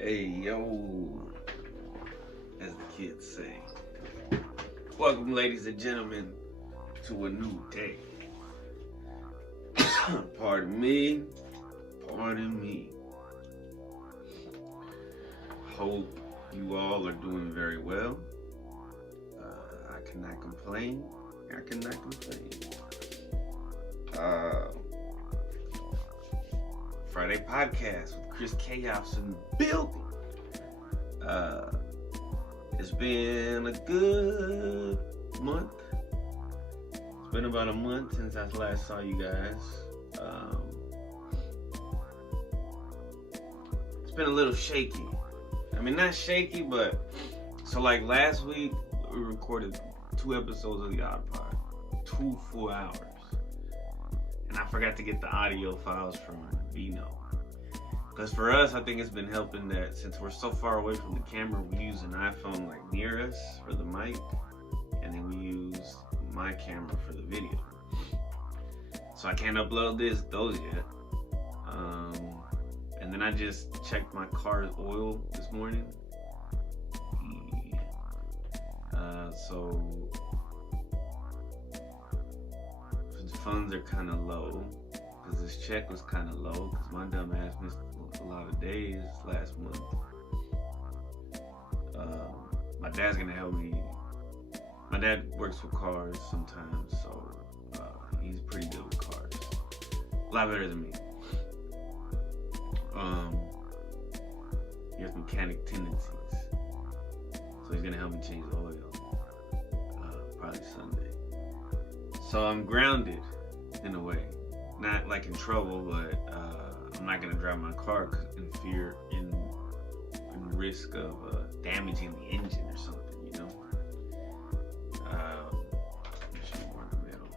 Hey, yo, as the kids say. Welcome, ladies and gentlemen, to a new day. Pardon me. Hope you all are doing very well. I cannot complain. Friday podcast with Chris Chaos in the building. It's been a good month. It's been about a month since I last saw you guys. It's been a little shaky. I mean, not shaky, but so like last week we recorded 2 episodes of the Odd Pod, 2 full hours, and I forgot to get the audio files from Vino. Because for us, I think it's been helping that since we're so far away from the camera, we use an iPhone like near us for the mic, and then we use my camera for the video. So I can't upload those yet. And then I just checked my car's oil this morning. So the funds are kind of low because this check was kind of low because my dumb ass missed a lot of days last month. My dad's gonna help me. My dad works with cars sometimes, so he's pretty good with cars. A lot better than me. He has mechanic tendencies, so he's gonna help me change the oil. Probably Sunday. So I'm grounded in a way, not like in trouble, but I'm not gonna drive my car in fear, in risk of damaging the engine or something, you know. More in the middle.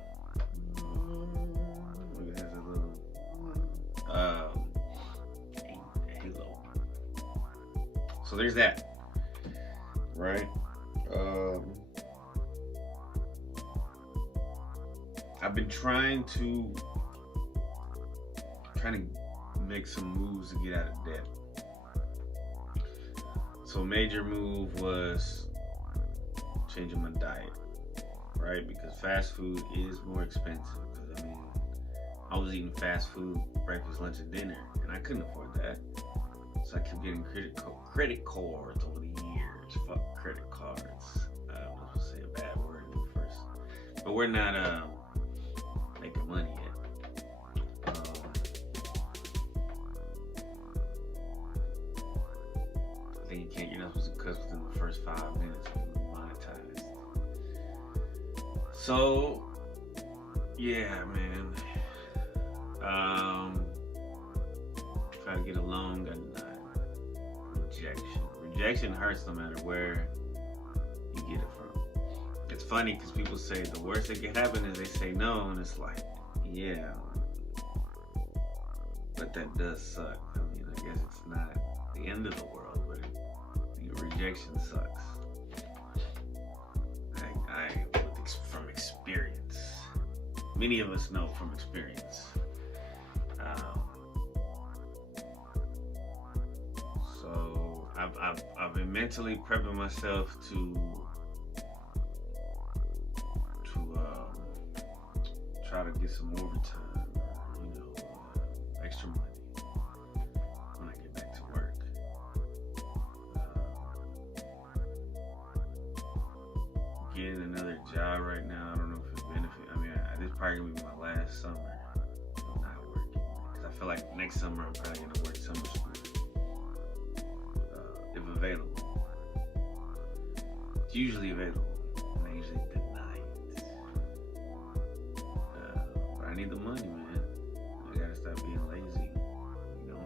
Look at that little halo. So there's that, right? I've been trying to make some moves to get out of debt. So a major move was changing my diet, right? Because fast food is more expensive. Because I mean, I was eating fast food, breakfast, lunch, and dinner, and I couldn't afford that. So I kept getting credit cards over the years. Fuck credit cards. I was supposed to say a bad word first, but we're not making money yet. I think you're not supposed to cuss within the first 5 minutes when you're monetized. So, yeah, man. Try to get a loan, got denied. Rejection hurts no matter where you get it from. It's funny because people say the worst that can happen is they say no, and it's like, yeah, but that does suck. I mean, I guess it's not the end of the world, but rejection sucks. From experience. Many of us know from experience. So I've been mentally prepping myself to try to get some overtime, extra money when I get back to work. Getting another job right now, I don't know if it benefits. I mean, this is probably gonna be my last summer not working, because I feel like next summer I'm probably gonna work summer school if available. It's usually available, and I usually deny it. But I need the money, man. I gotta stop being lazy, you know.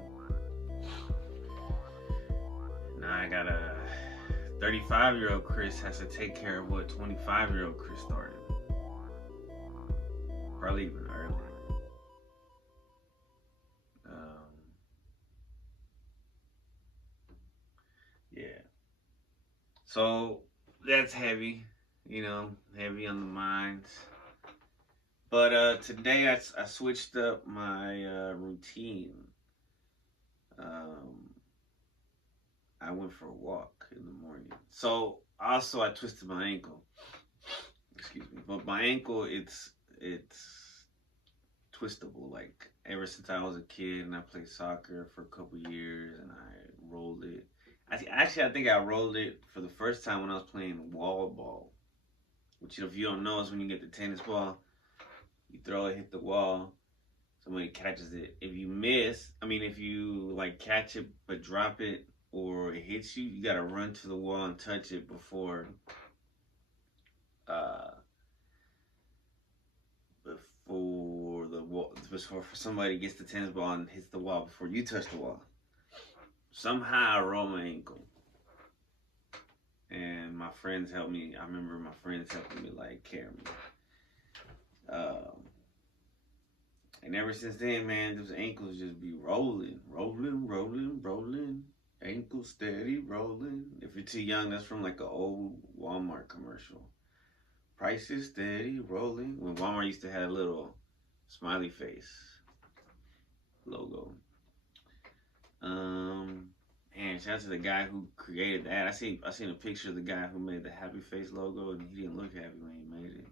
Now I gotta. 35-year-old Chris has to take care of what 25-year-old Chris started. Probably even earlier. Yeah. So that's heavy, heavy on the minds. But today I switched up my routine. I went for a walk in the morning. So also I twisted my ankle. Excuse me, but my ankle it's twistable. Like ever since I was a kid, and I played soccer for a couple years, and I rolled it. I think I rolled it for the first time when I was playing wall ball. Which, if you don't know, is when you get the tennis ball, you throw it, hit the wall, somebody catches it. If you miss, if you like catch it but drop it or it hits you, you gotta run to the wall and touch it uh, before somebody gets the tennis ball and hits the wall before you touch the wall. Somehow I rolled my ankle, and my friends helped me. I remember my friends helping me like carry me. And ever since then, man, those ankles just be rolling, rolling, rolling, rolling. Ankles steady rolling. If you're too young, that's from like an old Walmart commercial. Price is steady rolling. When Walmart used to have a little smiley face logo. Man, shout out to the guy who created that. I seen a picture of the guy who made the happy face logo, and he didn't look happy when he made it.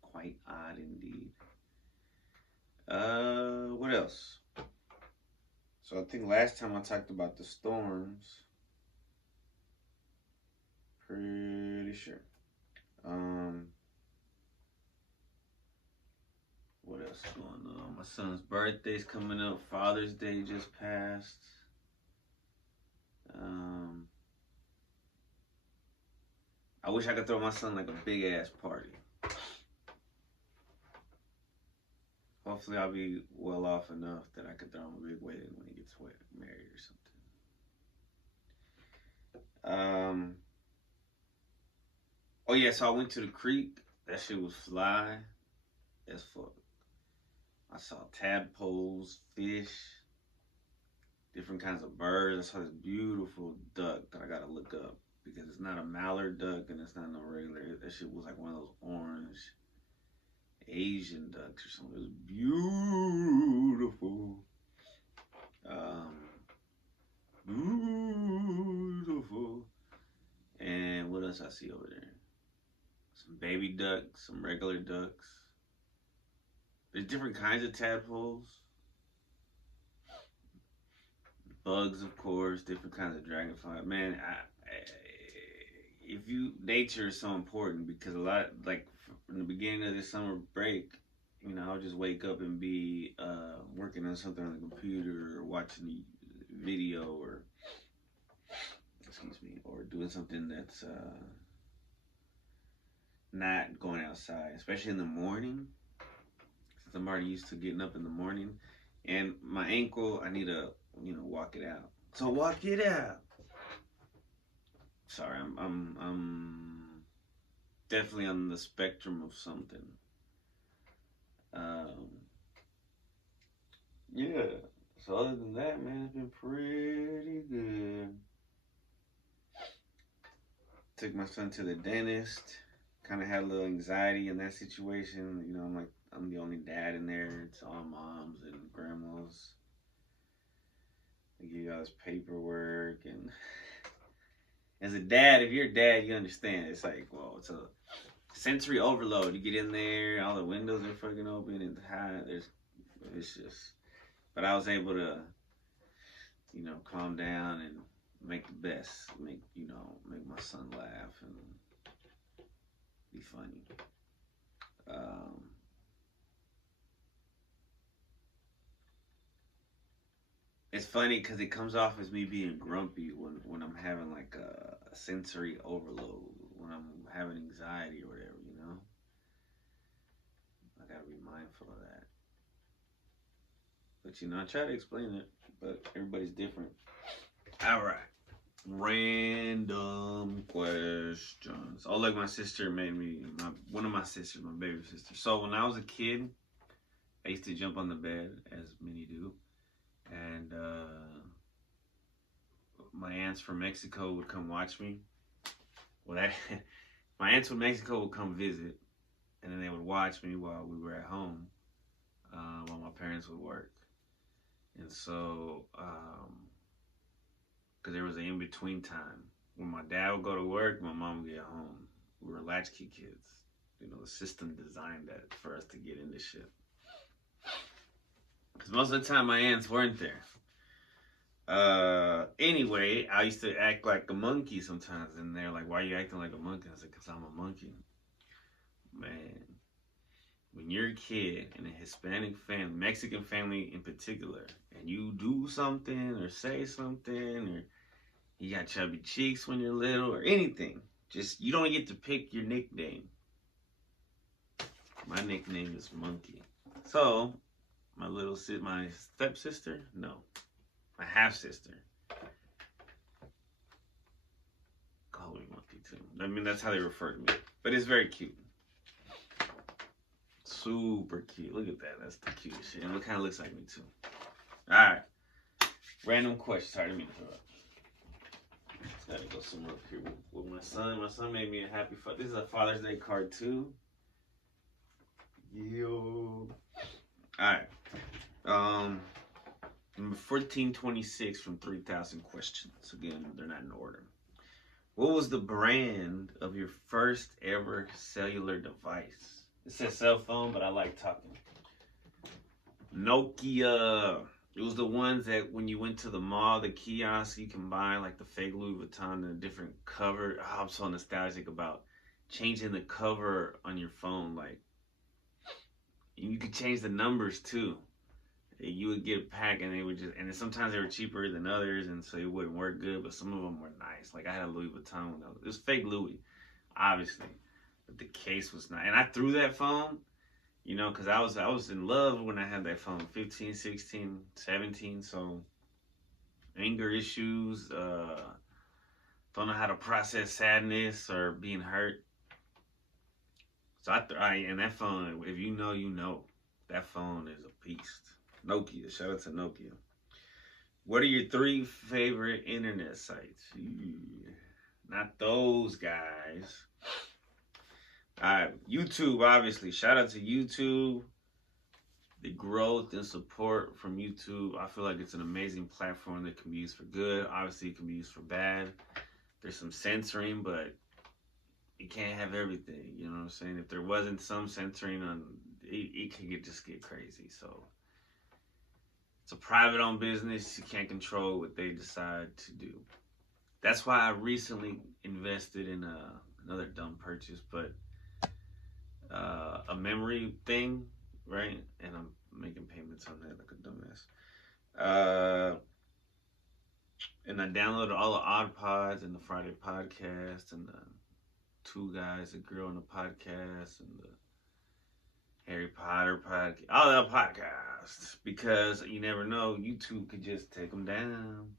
Quite odd indeed. What else? So I think last time I talked about the storms. Pretty sure. What else is going on? My son's birthday's coming up. Father's Day just passed. I wish I could throw my son like a big ass party. Hopefully I'll be well off enough that I could throw him a big wedding when he gets married or something. Oh yeah, so I went to the creek. That shit was fly as fuck. I saw tadpoles, fish, different kinds of birds. I saw this beautiful duck that I gotta look up because it's not a mallard duck and it's not no regular. That shit was like one of those orange Asian ducks or something. It was beautiful. Beautiful. And what else I see over there? Some baby ducks, some regular ducks. There's different kinds of tadpoles. Bugs, of course, different kinds of dragonfly. Man, nature is so important because a lot, like from the beginning of this summer break, I'll just wake up and be working on something on the computer or watching a video or, or doing something that's not going outside, especially in the morning. Since I'm already used to getting up in the morning, and my ankle, I need to, walk it out. So walk it out. Sorry, I'm definitely on the spectrum of something. Yeah. So other than that, man, it's been pretty good. Took my son to the dentist. Kind of had a little anxiety in that situation. I'm the only dad in there. It's all moms and grandmas. They give you all this paperwork, and as a dad, if you're a dad, you understand. It's like, well, it's a sensory overload. You get in there, all the windows are fucking open, and it's just. But I was able to, calm down and make the best. Make my son laugh and be funny. It's funny because it comes off as me being grumpy when I'm having like a sensory overload, when I'm having anxiety or whatever, I gotta be mindful of that. But I try to explain it, but everybody's different. All right. Random questions. Oh, like my sister one of my sisters, my baby sister. So when I was a kid, I used to jump on the bed, as many do. And my aunts from Mexico would come watch me. Well, my aunts from Mexico would come visit, and then they would watch me while we were at home, while my parents would work. And so because there was an in-between time. When my dad would go to work, my mom would get home. We were latchkey kids. You know, the system designed that for us to get into shit. Because most of the time, my aunts weren't there. Anyway, I used to act like a monkey sometimes, and they're like, "Why are you acting like a monkey?" I said, "Cause I'm a monkey." Man, when you're a kid in a Hispanic family, Mexican family in particular, and you do something or say something, or you got chubby cheeks when you're little, or anything, just you don't get to pick your nickname. My nickname is Monkey. So, my stepsister, no, my half sister, call me Monkey too. I mean, that's how they refer to me. But it's very cute. Super cute. Look at that. That's the cutest shit. And it kind of looks like me too. Alright. Random question. Sorry, I didn't mean to interrupt. Just gotta go somewhere up here with my son. My son made me a happy father. This is a Father's Day card too. Yo. Alright. Number 1426 from 3,000 questions. Again, they're not in order. What was the brand of your first ever cellular device? It says cell phone, but I like talking. Nokia. It was the ones that when you went to the mall, the kiosk, you can buy like the fake Louis Vuitton and a different cover. Oh, I'm so nostalgic about changing the cover on your phone. Like, you could change the numbers too. You would get a pack and they would just, and sometimes they were cheaper than others, and so it wouldn't work good, but some of them were nice. Like, I had a Louis Vuitton one. It was fake Louis, obviously, but the case was nice. And I threw that phone, you know, because I was in love when I had that phone, 15, 16, 17, so anger issues, don't know how to process sadness or being hurt. So and that phone, if you know, you know, that phone is a beast. Nokia, shout out to Nokia. What are your 3 favorite internet sites? Not those guys. Alright, YouTube, obviously. Shout out to YouTube. The growth and support from YouTube. I feel like it's an amazing platform that can be used for good. Obviously, it can be used for bad. There's some censoring, but you can't have everything. You know what I'm saying? If there wasn't some censoring on, it could just get crazy. So it's a private-owned business. You can't control what they decide to do. That's why I recently invested in another dumb purchase, but a memory thing, right? And I'm making payments on that like a dumbass. And I downloaded all the Odd Pods and the Friday podcast and the Two Guys, a Girl in the podcast and the Harry Potter podcast, all that podcasts, because you never know, YouTube could just take them down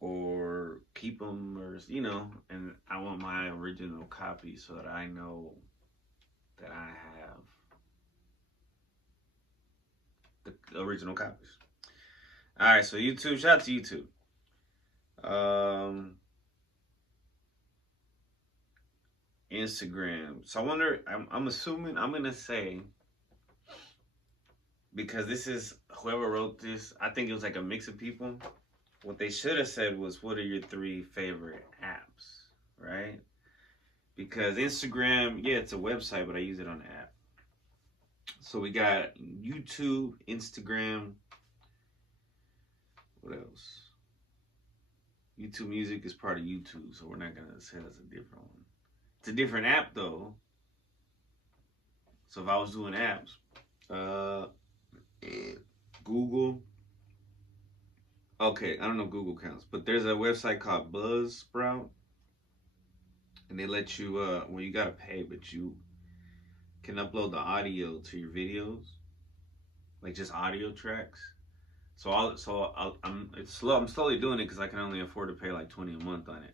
or keep them, or you know. And I want my original copy so that I know that I have the original copies. All right, so YouTube, shout out to YouTube. Instagram. So I wonder, I'm assuming, I'm going to say, because this is, whoever wrote this, I think it was like a mix of people. What they should have said was, what are your 3 favorite apps, right? Because Instagram, yeah, it's a website, but I use it on the app. So we got YouTube, Instagram. What else? YouTube Music is part of YouTube, so we're not going to say that's a different one. It's a different app, though. So if I was doing apps, Google. Okay, I don't know if Google counts, but there's a website called Buzzsprout, and they let you, well, you gotta pay, but you can upload the audio to your videos, like just audio tracks. I'm slowly doing it because I can only afford to pay like $20 a month on it.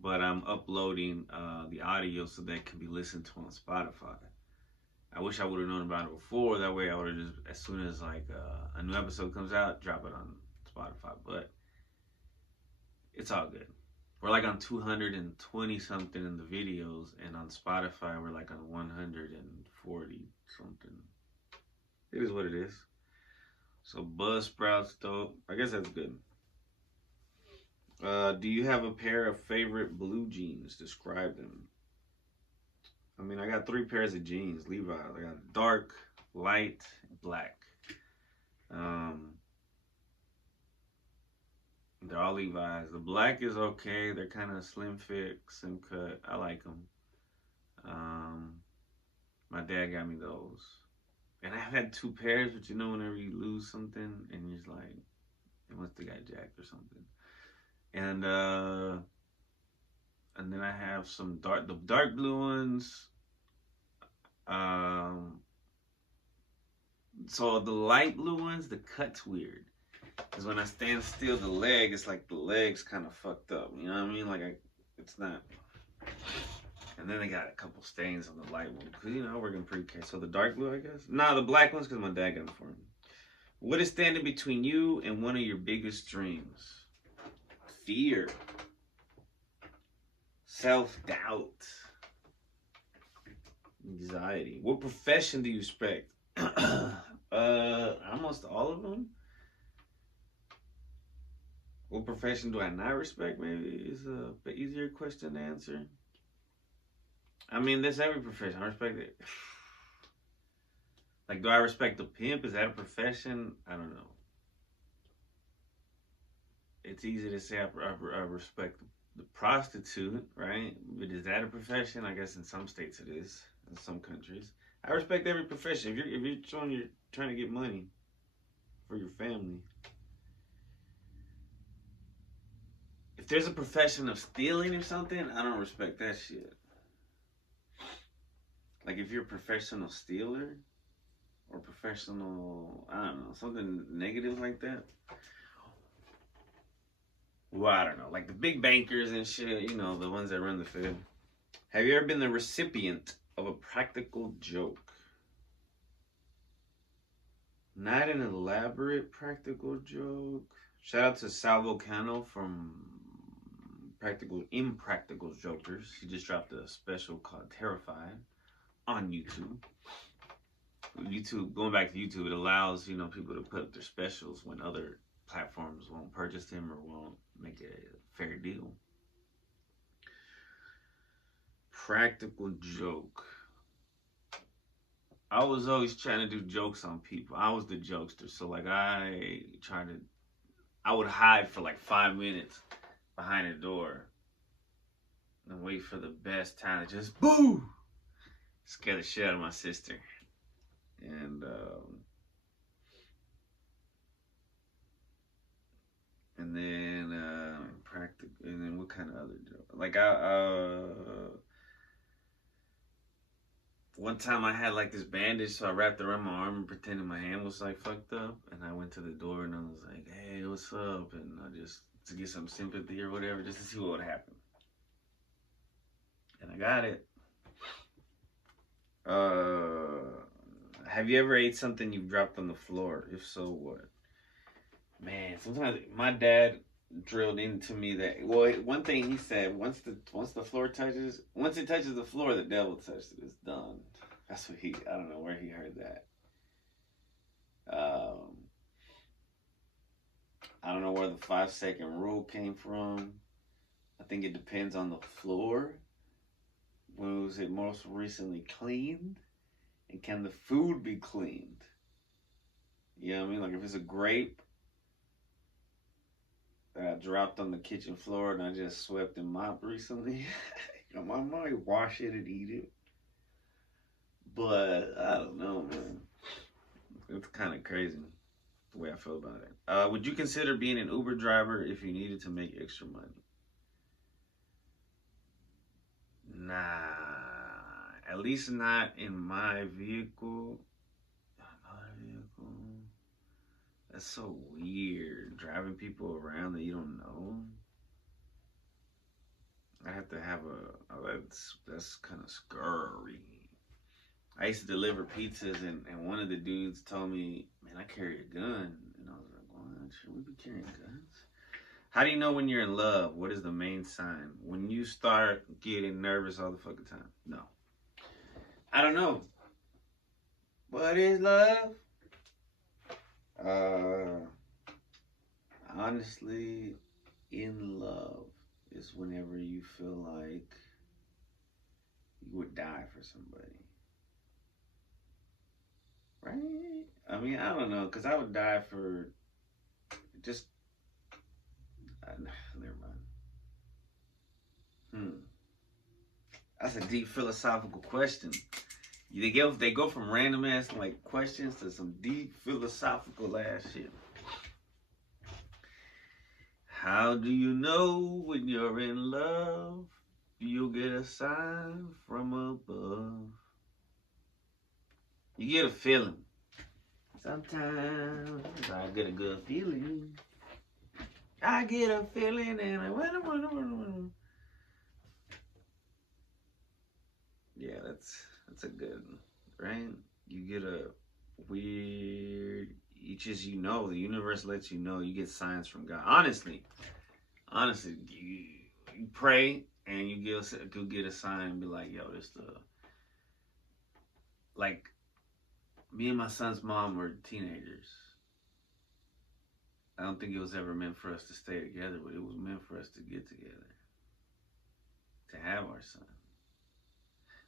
But I'm uploading the audio so that it can be listened to on Spotify. I wish I would have known about it before. That way I would have just, as soon as like a new episode comes out, drop it on Spotify. But it's all good. We're like on 220 something in the videos, and on Spotify we're like on 140 something. It is what it is. So Buzzsprout's dope. I guess that's good. Do you have a pair of favorite blue jeans? Describe them. I mean, I got three pairs of jeans, Levi's. I got dark, light, black. Um, they're all Levi's. The black is okay. They're kind of slim fit, slim cut. I like them. Um, my dad got me those. And I've had two pairs, but you know, whenever you lose something and you're just like, it must have got jacked or something. And then I have the dark blue ones. Um, so the light blue ones, the cut's weird. Because when I stand still, it's like the leg's kind of fucked up. You know what I mean? It's not. And then they got a couple stains on the light one. Because, you know, I work in pre-K. So the dark blue, I guess. Nah, the black ones, because my dad got them for me. What is standing between you and one of your biggest dreams? Fear. Self-doubt. Anxiety. What profession do you respect? Almost all of them. What profession do I not respect? Maybe is a bit easier question to answer. I mean, that's every profession. I respect it. Like, do I respect the pimp? Is that a profession? I don't know. It's easy to say I respect the prostitute, right? But is that a profession? I guess in some states it is. In some countries, I respect every profession. If you're trying to get money for your family. If there's a profession of stealing or something, I don't respect that shit. Like if you're a professional stealer or professional, I don't know, something negative like that. Well, I don't know, like the big bankers and shit, you know, the ones that run the Fed. Have you ever been the recipient of a practical joke? Not an elaborate practical joke. Shout out to Sal Volcano from Impractical Jokers. He just dropped a special called Terrified on YouTube. Going back to YouTube, it allows, you know, people to put up their specials when other platforms won't purchase them or won't make a fair deal. Practical joke. I was always trying to do jokes on people. I was the jokester. So like I would hide for like 5 minutes behind a door and wait for the best time to just boo, scare the shit out of my sister. And then what kind of other joke? Like one time I had like this bandage, so I wrapped it around my arm and pretended my hand was like fucked up. And I went to the door and I was like, "Hey, what's up?" And I just to get some sympathy or whatever, just to see what would happen. And I got it. Have you ever ate something you've dropped on the floor? If so, what? Man, sometimes my dad drilled into me that, well, one thing he said, once it touches the floor, the devil touched it. It's done. That's what I don't know where he heard that. I don't know where the 5-second rule came from. I think it depends on the floor. When was it most recently cleaned? And can the food be cleaned? You know what I mean? Like if it's a grape that I dropped on the kitchen floor and I just swept and mopped recently, you know, I might wash it and eat it. But I don't know, man. It's kind of crazy the way I feel about it. Would you consider being an Uber driver if you needed to make extra money? Nah, at least not in my vehicle. That's so weird, driving people around that you don't know. I have to have that's kind of scary. I used to deliver pizzas, and one of the dudes told me, "Man, I carry a gun." And I was like, "What? Should we be carrying guns?" How do you know when you're in love? What is the main sign? When you start getting nervous all the fucking time? No. I don't know. What is love? Honestly, in love is whenever you feel like you would die for somebody. Right? I mean, I don't know, because I would die for just. Never mind. That's a deep philosophical question. They go from random ass like questions to some deep philosophical ass shit. How do you know when you're in love? You'll get a sign from above. You get a feeling. Sometimes I get a good feeling. I get a feeling and I want. Yeah, that's a good one, right? You get a weird. The universe lets you know. You get signs from God. Honestly, you pray and you get a sign and be like, yo, this the like. Me and my son's mom were teenagers. I don't think it was ever meant for us to stay together, but it was meant for us to get together, to have our son.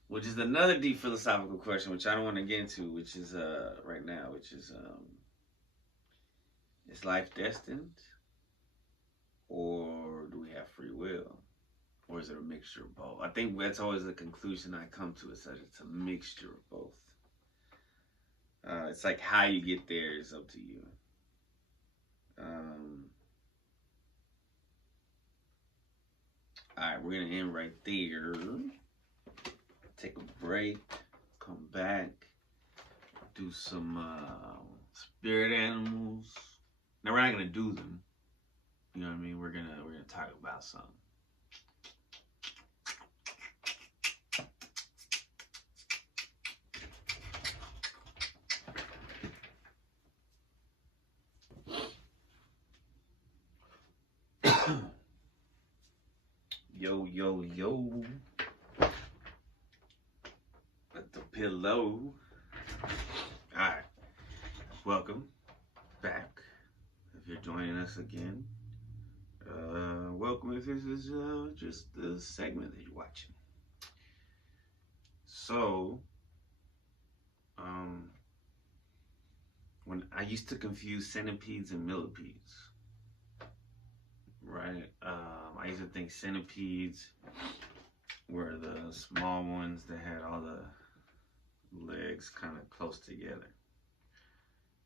Which is another deep philosophical question, which I don't want to get into, which is right now, which is life destined, or do we have free will, or is it a mixture of both? I think that's always the conclusion I come to. Is that it's a mixture of both. It's like how you get there is up to you. All right, we're gonna end right there. Take a break. Come back. Do some spirit animals. Now we're not gonna do them. You know what I mean? We're gonna talk about something. Yo, yo, yo. At the pillow. Alright. Welcome back. If you're joining us again. Welcome if this is just the segment that you're watching. So, when I used to confuse centipedes and millipedes. Right? I used to think centipedes were the small ones that had all the legs kind of close together.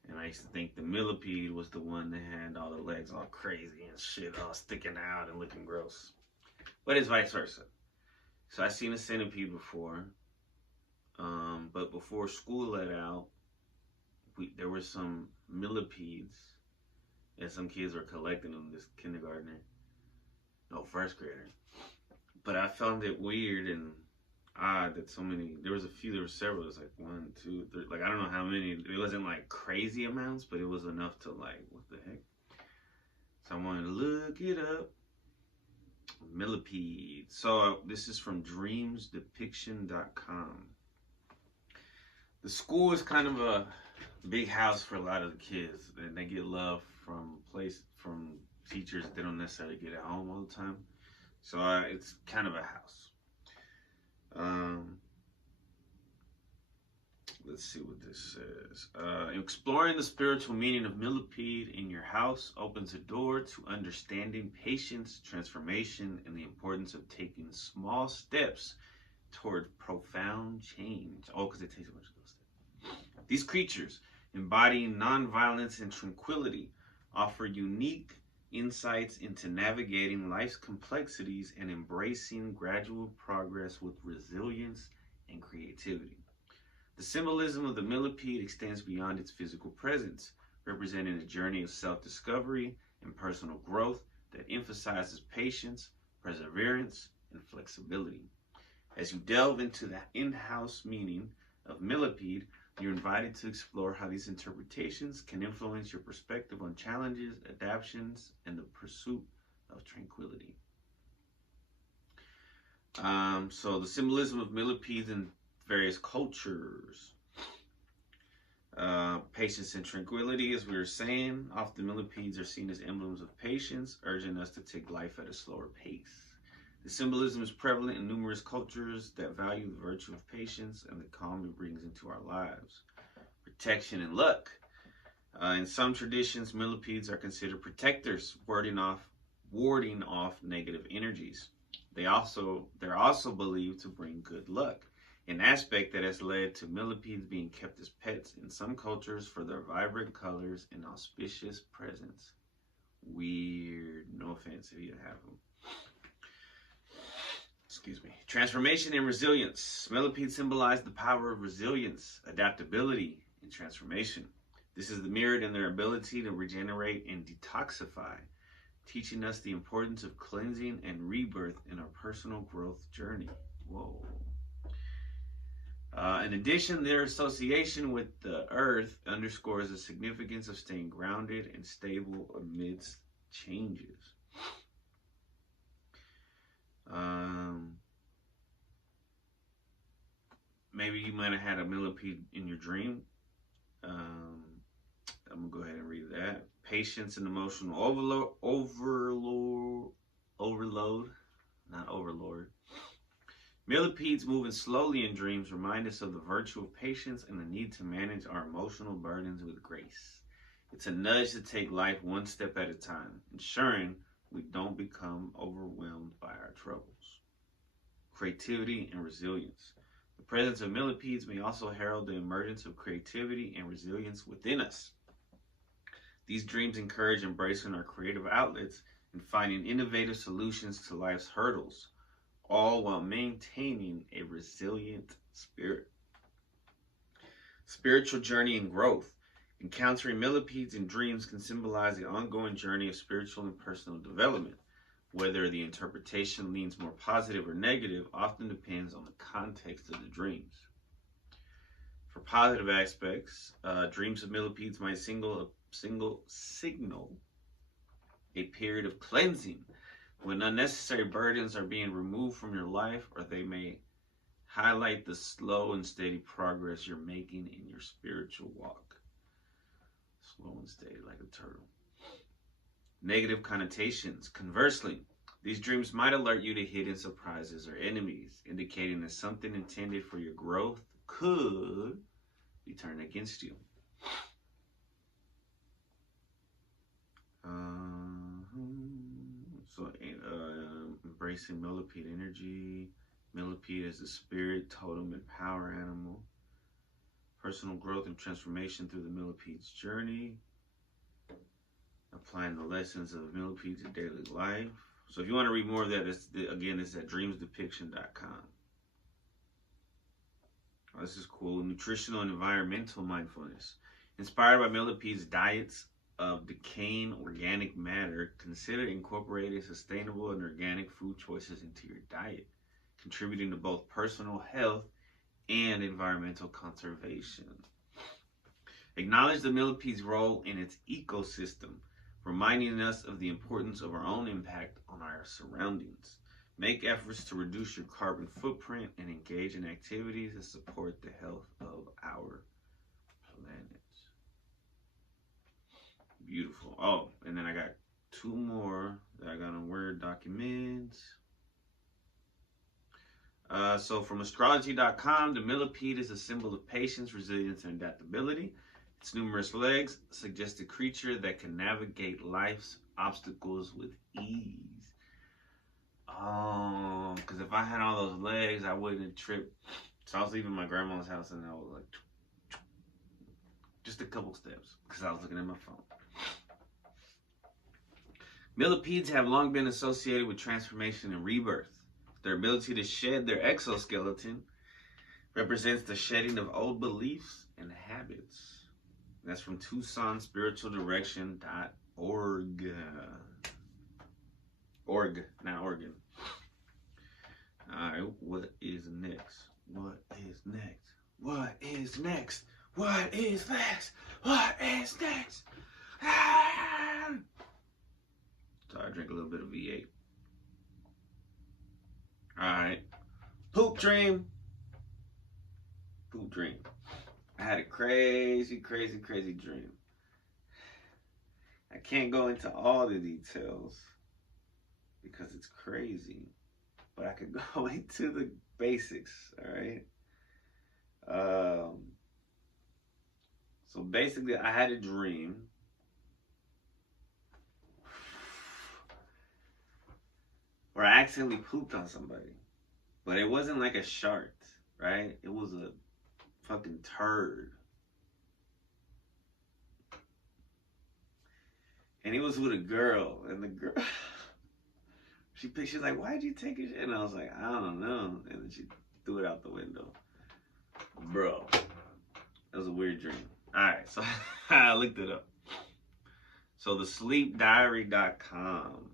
And I used to think the millipede was the one that had all the legs all crazy and shit all sticking out and looking gross. But it's vice versa. So I seen a centipede before. But before school let out, there were some millipedes. And some kids were collecting them, this first grader. But I found it weird and odd that so many, there were several, it was like 1, 2, 3, like I don't know how many, it wasn't like crazy amounts, but it was enough to like, what the heck? So I wanted to look it up. Millipede. So this is from dreamsdepiction.com. The school is kind of a big house for a lot of the kids, and they get love from teachers that they don't necessarily get at home all the time. So it's kind of a house. Let's see what this says. Exploring the spiritual meaning of millipede in your house opens a door to understanding patience, transformation, and the importance of taking small steps toward profound change. Oh, because it takes a bunch of those steps. These creatures, embodying nonviolence and tranquility, offer unique insights into navigating life's complexities and embracing gradual progress with resilience and creativity. The symbolism of the millipede extends beyond its physical presence, representing a journey of self-discovery and personal growth that emphasizes patience, perseverance, and flexibility. As you delve into the in-house meaning of millipede, you're invited to explore how these interpretations can influence your perspective on challenges, adaptations, and the pursuit of tranquility. So the symbolism of millipedes in various cultures. Patience and tranquility, as we were saying. Often millipedes are seen as emblems of patience, urging us to take life at a slower pace. The symbolism is prevalent in numerous cultures that value the virtue of patience and the calm it brings into our lives. Protection and luck. In some traditions, millipedes are considered protectors, warding off negative energies. They're also believed to bring good luck, an aspect that has led to millipedes being kept as pets in some cultures for their vibrant colors and auspicious presence. Weird. No offense if you have them. Excuse me. Transformation and resilience. Millipedes symbolize the power of resilience, adaptability, and transformation. This is mirrored in their ability to regenerate and detoxify, teaching us the importance of cleansing and rebirth in our personal growth journey. Whoa. In addition, their association with the earth underscores the significance of staying grounded and stable amidst changes. Maybe you might have had a millipede in your dream. I'm gonna go ahead and read that. Patience and emotional overload, not overlord. Millipedes moving slowly in dreams remind us of the virtue of patience and the need to manage our emotional burdens with grace. It's a nudge to take life one step at a time, ensuring we don't become overwhelmed by our troubles. Creativity and resilience. The presence of millipedes may also herald the emergence of creativity and resilience within us. These dreams encourage embracing our creative outlets and finding innovative solutions to life's hurdles, all while maintaining a resilient spirit. Spiritual journey and growth. Encountering millipedes in dreams can symbolize the ongoing journey of spiritual and personal development. Whether the interpretation leans more positive or negative often depends on the context of the dreams. For positive aspects, dreams of millipedes might signal a period of cleansing when unnecessary burdens are being removed from your life, or they may highlight the slow and steady progress you're making in your spiritual walk. Slow and steady like a turtle. Negative connotations. Conversely, these dreams might alert you to hidden surprises or enemies, indicating that something intended for your growth could be turned against you. Embracing millipede energy. Millipede is the spirit, totem, and power animal. Personal growth and transformation through the millipede's journey. Applying the lessons of millipede to daily life. So if you want to read more of that, it's at dreamsdepiction.com. Oh, this is cool. Nutritional and environmental mindfulness. Inspired by millipedes' diets of decaying organic matter, consider incorporating sustainable and organic food choices into your diet, contributing to both personal health and environmental conservation. Acknowledge the millipede's role in its ecosystem, reminding us of the importance of our own impact on our surroundings. Make efforts to reduce your carbon footprint and engage in activities that support the health of our planet. Beautiful. Oh, and then I got two more that I got on Word documents. So from astrology.com, the millipede is a symbol of patience, resilience, and adaptability. Its numerous legs suggest a creature that can navigate life's obstacles with ease. Oh, because if I had all those legs, I wouldn't have tripped. So I was leaving my grandma's house and I was like, just a couple steps because I was looking at my phone. Millipedes have long been associated with transformation and rebirth. Their ability to shed their exoskeleton represents the shedding of old beliefs and habits. That's from TucsonSpiritualDirection.org. Not Oregon. Alright, what is next? What is next? What is next? What is next? What is next? Ah! So I drink a little bit of V8. Alright. Poop dream. I had a crazy dream. I can't go into all the details because it's crazy, but I could go into the basics, all right? So basically, I had a dream where I accidentally pooped on somebody, but it wasn't like a shark, right? It was a fucking turd. And he was with a girl, and the girl, she's like, "Why'd you take it?" And I was like, "I don't know." And then she threw it out the window. Bro, that was a weird dream. All right, so I looked it up. So the sleepdiary.com.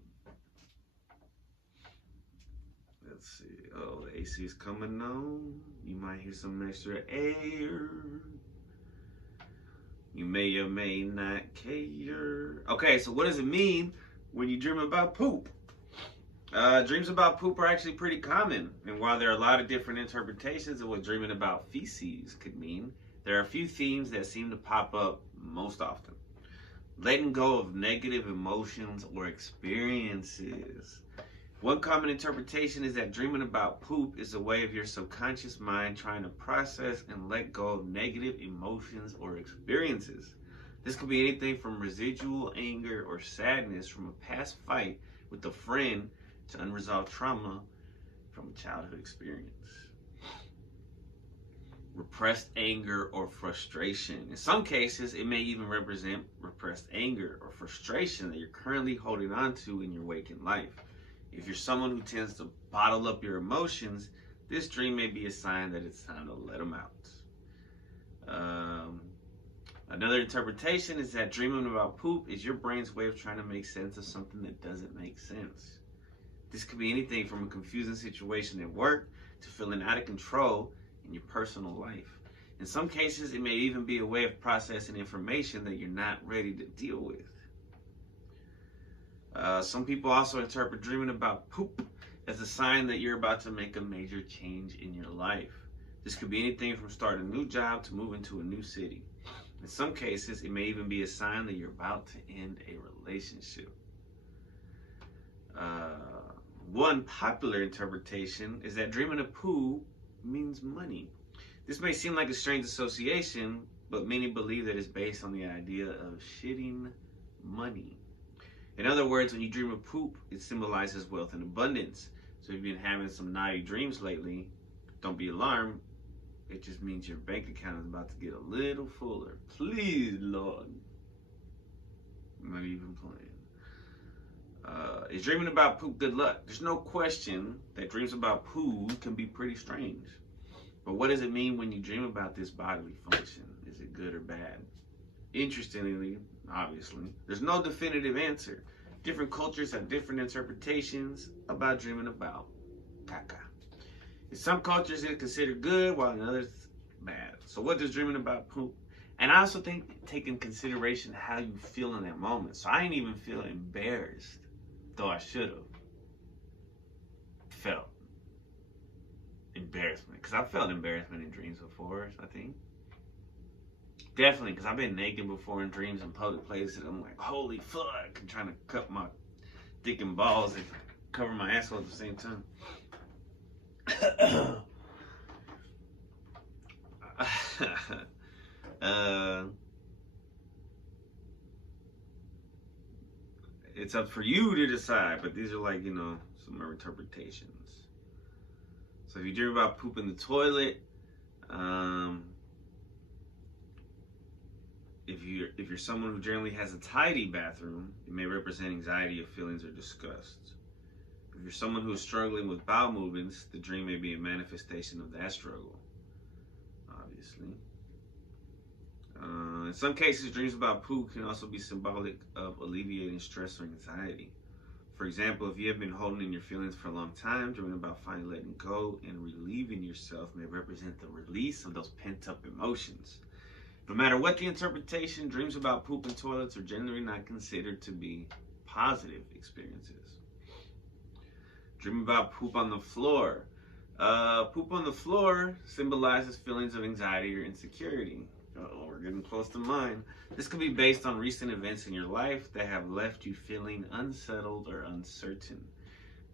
Let's see. Oh, the AC is coming on. You might hear some extra air. You may or may not care. Okay, so what does it mean when you dream about poop? Dreams about poop are actually pretty common. And while there are a lot of different interpretations of what dreaming about feces could mean, there are a few themes that seem to pop up most often. Letting go of negative emotions or experiences. One common interpretation is that dreaming about poop is a way of your subconscious mind trying to process and let go of negative emotions or experiences. This could be anything from residual anger or sadness from a past fight with a friend to unresolved trauma from a childhood experience. Repressed anger or frustration. In some cases, it may even represent repressed anger or frustration that you're currently holding on to in your waking life. If you're someone who tends to bottle up your emotions, this dream may be a sign that it's time to let them out. Another interpretation is that dreaming about poop is your brain's way of trying to make sense of something that doesn't make sense. This could be anything from a confusing situation at work to feeling out of control in your personal life. In some cases, it may even be a way of processing information that you're not ready to deal with. Some people also interpret dreaming about poop as a sign that you're about to make a major change in your life. This could be anything from starting a new job to moving to a new city. In some cases, it may even be a sign that you're about to end a relationship. One popular interpretation is that dreaming of poo means money. This may seem like a strange association, but many believe that it's based on the idea of shitting money. In other words, when you dream of poop, it symbolizes wealth and abundance. So if you've been having some naughty dreams lately, don't be alarmed. It just means your bank account is about to get a little fuller. Please, Lord. I'm not even playing. Is dreaming about poop good luck? There's no question that dreams about poo can be pretty strange. But what does it mean when you dream about this bodily function? Is it good or bad? Interestingly, obviously, there's no definitive answer. Different cultures have different interpretations about dreaming about caca. In some cultures, it's considered good, while in others, bad. So what does dreaming about poop? And I also think take in consideration how you feel in that moment. So I ain't even feel embarrassed, though I should have felt embarrassment. Because I've felt embarrassment in dreams before, I think. Definitely, because I've been naked before in dreams in public places. I'm like, holy fuck. I'm trying to cut my dick and balls and cover my asshole at the same time. It's up for you to decide, but these are like, some interpretations. So if you dream about poop in the toilet, if you're someone who generally has a tidy bathroom, it may represent anxiety or feelings or disgust. If you're someone who is struggling with bowel movements, the dream may be a manifestation of that struggle, obviously. In some cases, dreams about poop can also be symbolic of alleviating stress or anxiety. For example, if you have been holding in your feelings for a long time, dreaming about finally letting go and relieving yourself may represent the release of those pent-up emotions. No matter what the interpretation, dreams about poop and toilets are generally not considered to be positive experiences. Dream about poop on the floor. Poop on the floor symbolizes feelings of anxiety or insecurity. Uh-oh, we're getting close to mine. This could be based on recent events in your life that have left you feeling unsettled or uncertain.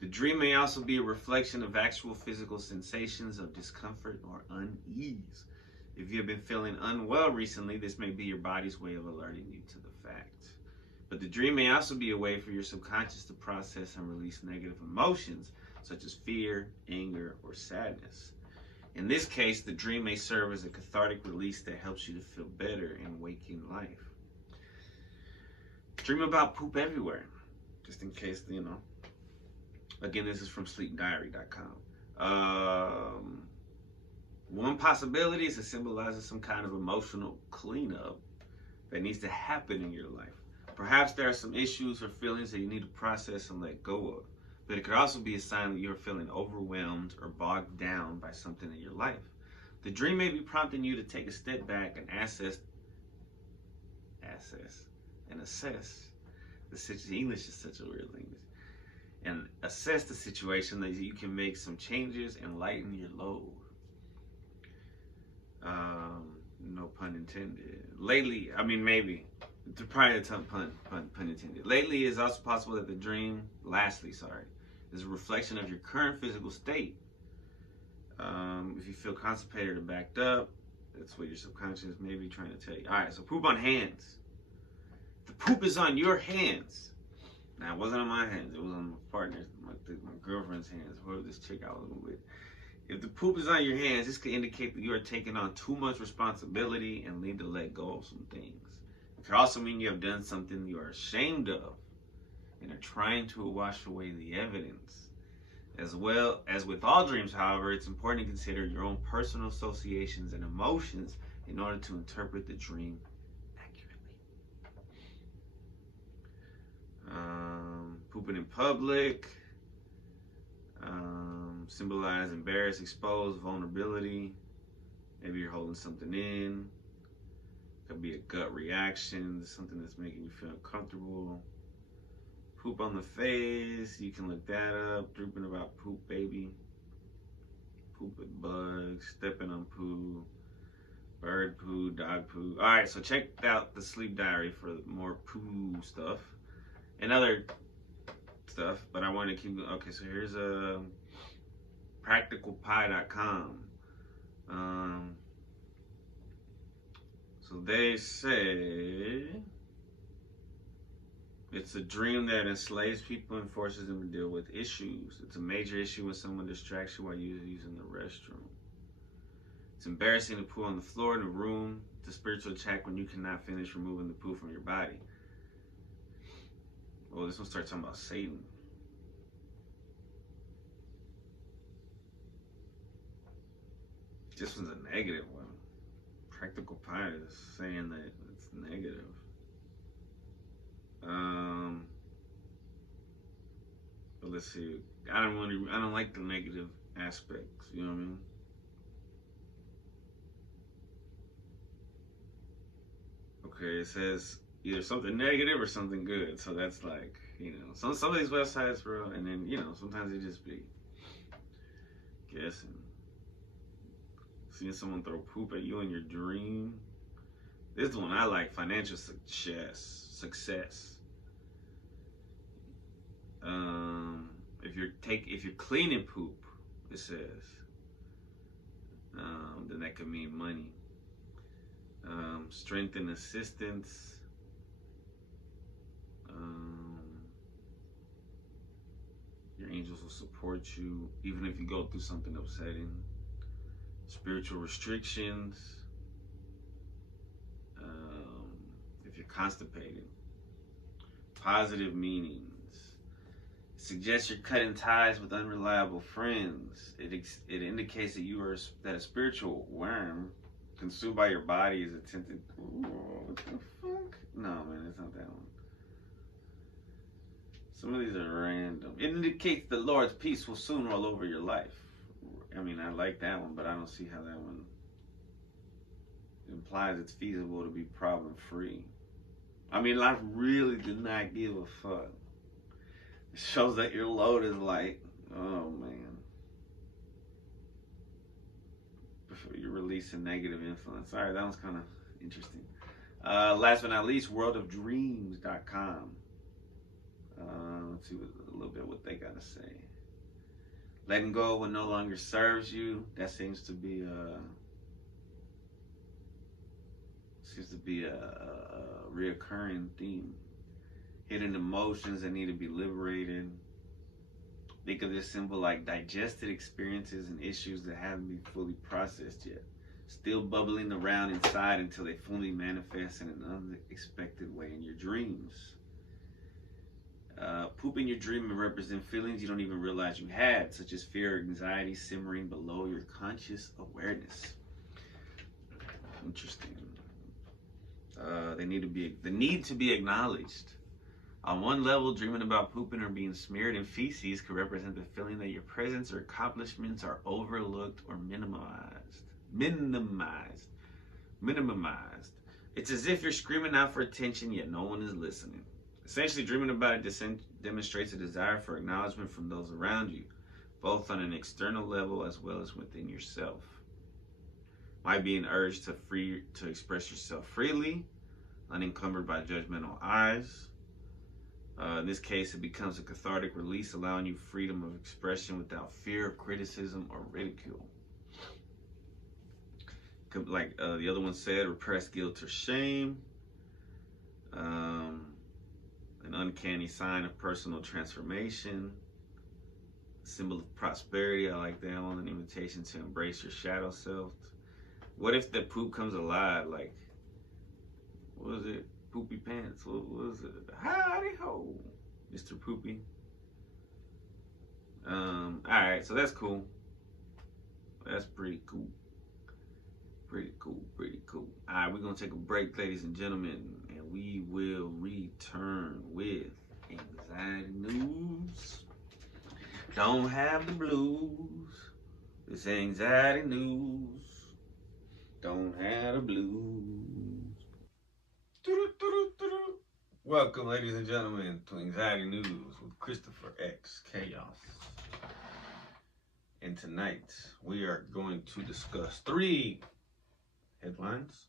The dream may also be a reflection of actual physical sensations of discomfort or unease. If you have been feeling unwell recently, this may be your body's way of alerting you to the fact. But the dream may also be a way for your subconscious to process and release negative emotions, such as fear, anger, or sadness. In this case, the dream may serve as a cathartic release that helps you to feel better in waking life. Dream about poop everywhere, just in case, you know. Again, this is from sleepdiary.com. One possibility is it symbolizes some kind of emotional cleanup that needs to happen in your life. Perhaps there are some issues or feelings that you need to process and let go of. But it could also be a sign that you're feeling overwhelmed or bogged down by something in your life. The dream may be prompting you to take a step back and assess the situation. English is such a weird language. And assess the situation that you can make some changes and lighten your load. No pun intended. Lately, I mean maybe. Probably a ton pun intended. Lately, it's also possible that the dream, is a reflection of your current physical state. If you feel constipated or backed up, that's what your subconscious may be trying to tell you. All right, so poop on hands. The poop is on your hands. Now, it wasn't on my hands. It was on my partner's, my girlfriend's hands, whoever this chick I was with. If the poop is on your hands, this could indicate that you are taking on too much responsibility and need to let go of some things. It could also mean you have done something you are ashamed of and are trying to wash away the evidence. As well as with all dreams, however, it's important to consider your own personal associations and emotions in order to interpret the dream accurately. Pooping in public symbolize embarrassed, exposed, vulnerability. Maybe you're holding something in. Could be a gut reaction, something that's making you feel uncomfortable. Poop on the face, you can look that up. Drooping about poop, baby. Poop with bugs, stepping on poo, bird poo, dog poo. All right, so check out the sleep diary for more poo stuff and other stuff, but I want to keep going. Okay, so here's practicalpie.com. So they say it's a dream that enslaves people and forces them to deal with issues. It's a major issue when someone distracts you while you're using the restroom. It's embarrassing to poo on the floor in a room. It's a spiritual attack when you cannot finish removing the poo from your body. Well, this one starts talking about Satan. This one's a negative one. Practical Pie is saying that it's negative. But let's see. I don't like the negative aspects. You know what I mean? Okay, it says either something negative or something good. So that's like, you know, some of these websites, bro, and then, you know, sometimes they just be guessing. Seeing someone throw poop at you in your dream. This is the one I like. Financial success. If you're cleaning poop, it says, then that could mean money. Strength and assistance. Your angels will support you even if you go through something upsetting. Spiritual restrictions. If you're constipated. Positive meanings. Suggests you're cutting ties with unreliable friends. It indicates that a spiritual worm consumed by your body is attempted. Ooh, what the fuck? No, man, it's not that one. Some of these are random. It indicates the Lord's peace will soon roll over your life. I mean, I like that one, but I don't see how that one implies it's feasible to be problem-free. I mean, life really did not give a fuck. It shows that your load is light. Oh, man. You're releasing negative influence. All right, that one's kind of Interesting. Last but not least, worldofdreams.com. Let's see a little bit what they got to say. Letting go of what no longer serves you. That seems to be a reoccurring theme. Hidden emotions that need to be liberated. Think of this symbol like digested experiences and issues that haven't been fully processed yet, still bubbling around inside until they fully manifest in an unexpected way in your dreams. Poop in your dream may represent feelings you don't even realize you had, such as fear or anxiety simmering below your conscious awareness. Interesting. The need to be acknowledged. On one level, dreaming about pooping or being smeared in feces could represent the feeling that your presence or accomplishments are overlooked or minimized. It's as if you're screaming out for attention, yet no one is listening. Essentially, dreaming about it demonstrates a desire for acknowledgement from those around you, both on an external level as well as within yourself. Might be an urge to express yourself freely, unencumbered by judgmental eyes. In this case, it becomes a cathartic release, allowing you freedom of expression without fear of criticism or ridicule. Like the other one said, repressed guilt or shame. An uncanny sign of personal transformation. Symbol of prosperity. I like that one. An invitation to embrace your shadow self. What if the poop comes alive? Like, what was it? Poopy pants. What was it? Howdy ho, Mr. Poopy. Alright, so that's cool. That's pretty cool. Pretty cool. Alright, we're gonna take a break, ladies and gentlemen, and we will return with anxiety news. Don't have the blues. It's anxiety news. Don't have the blues. Welcome, ladies and gentlemen, to Anxiety News with Christopher X Chaos. And tonight, we are going to discuss 3 headlines.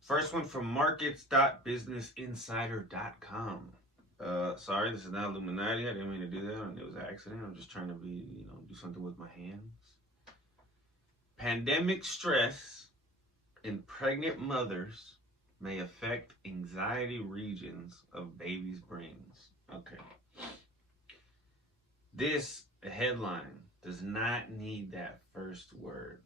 First one from markets.businessinsider.com. Sorry, this is not Illuminati. I didn't mean to do that. It was an accident. I'm just trying to do something with my hands. Pandemic stress in pregnant mothers may affect anxiety regions of babies' brains. Okay. This headline does not need that first word.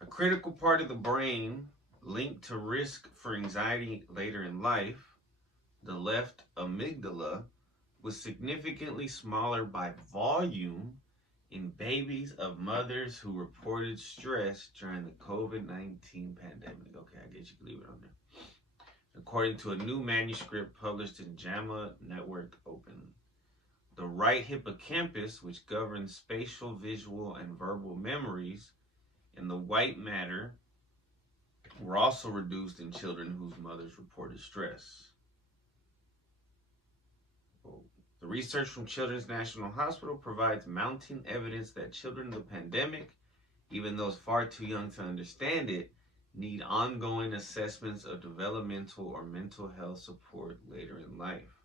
A critical part of the brain linked to risk for anxiety later in life, the left amygdala, was significantly smaller by volume in babies of mothers who reported stress during the COVID-19 pandemic. Okay, I guess you can leave it on there. According to a new manuscript published in JAMA Network Open, the right hippocampus, which governs spatial, visual, and verbal memories, and the white matter were also reduced in children whose mothers reported stress. The research from Children's National Hospital provides mounting evidence that children in the pandemic, even those far too young to understand it, need ongoing assessments of developmental or mental health support later in life.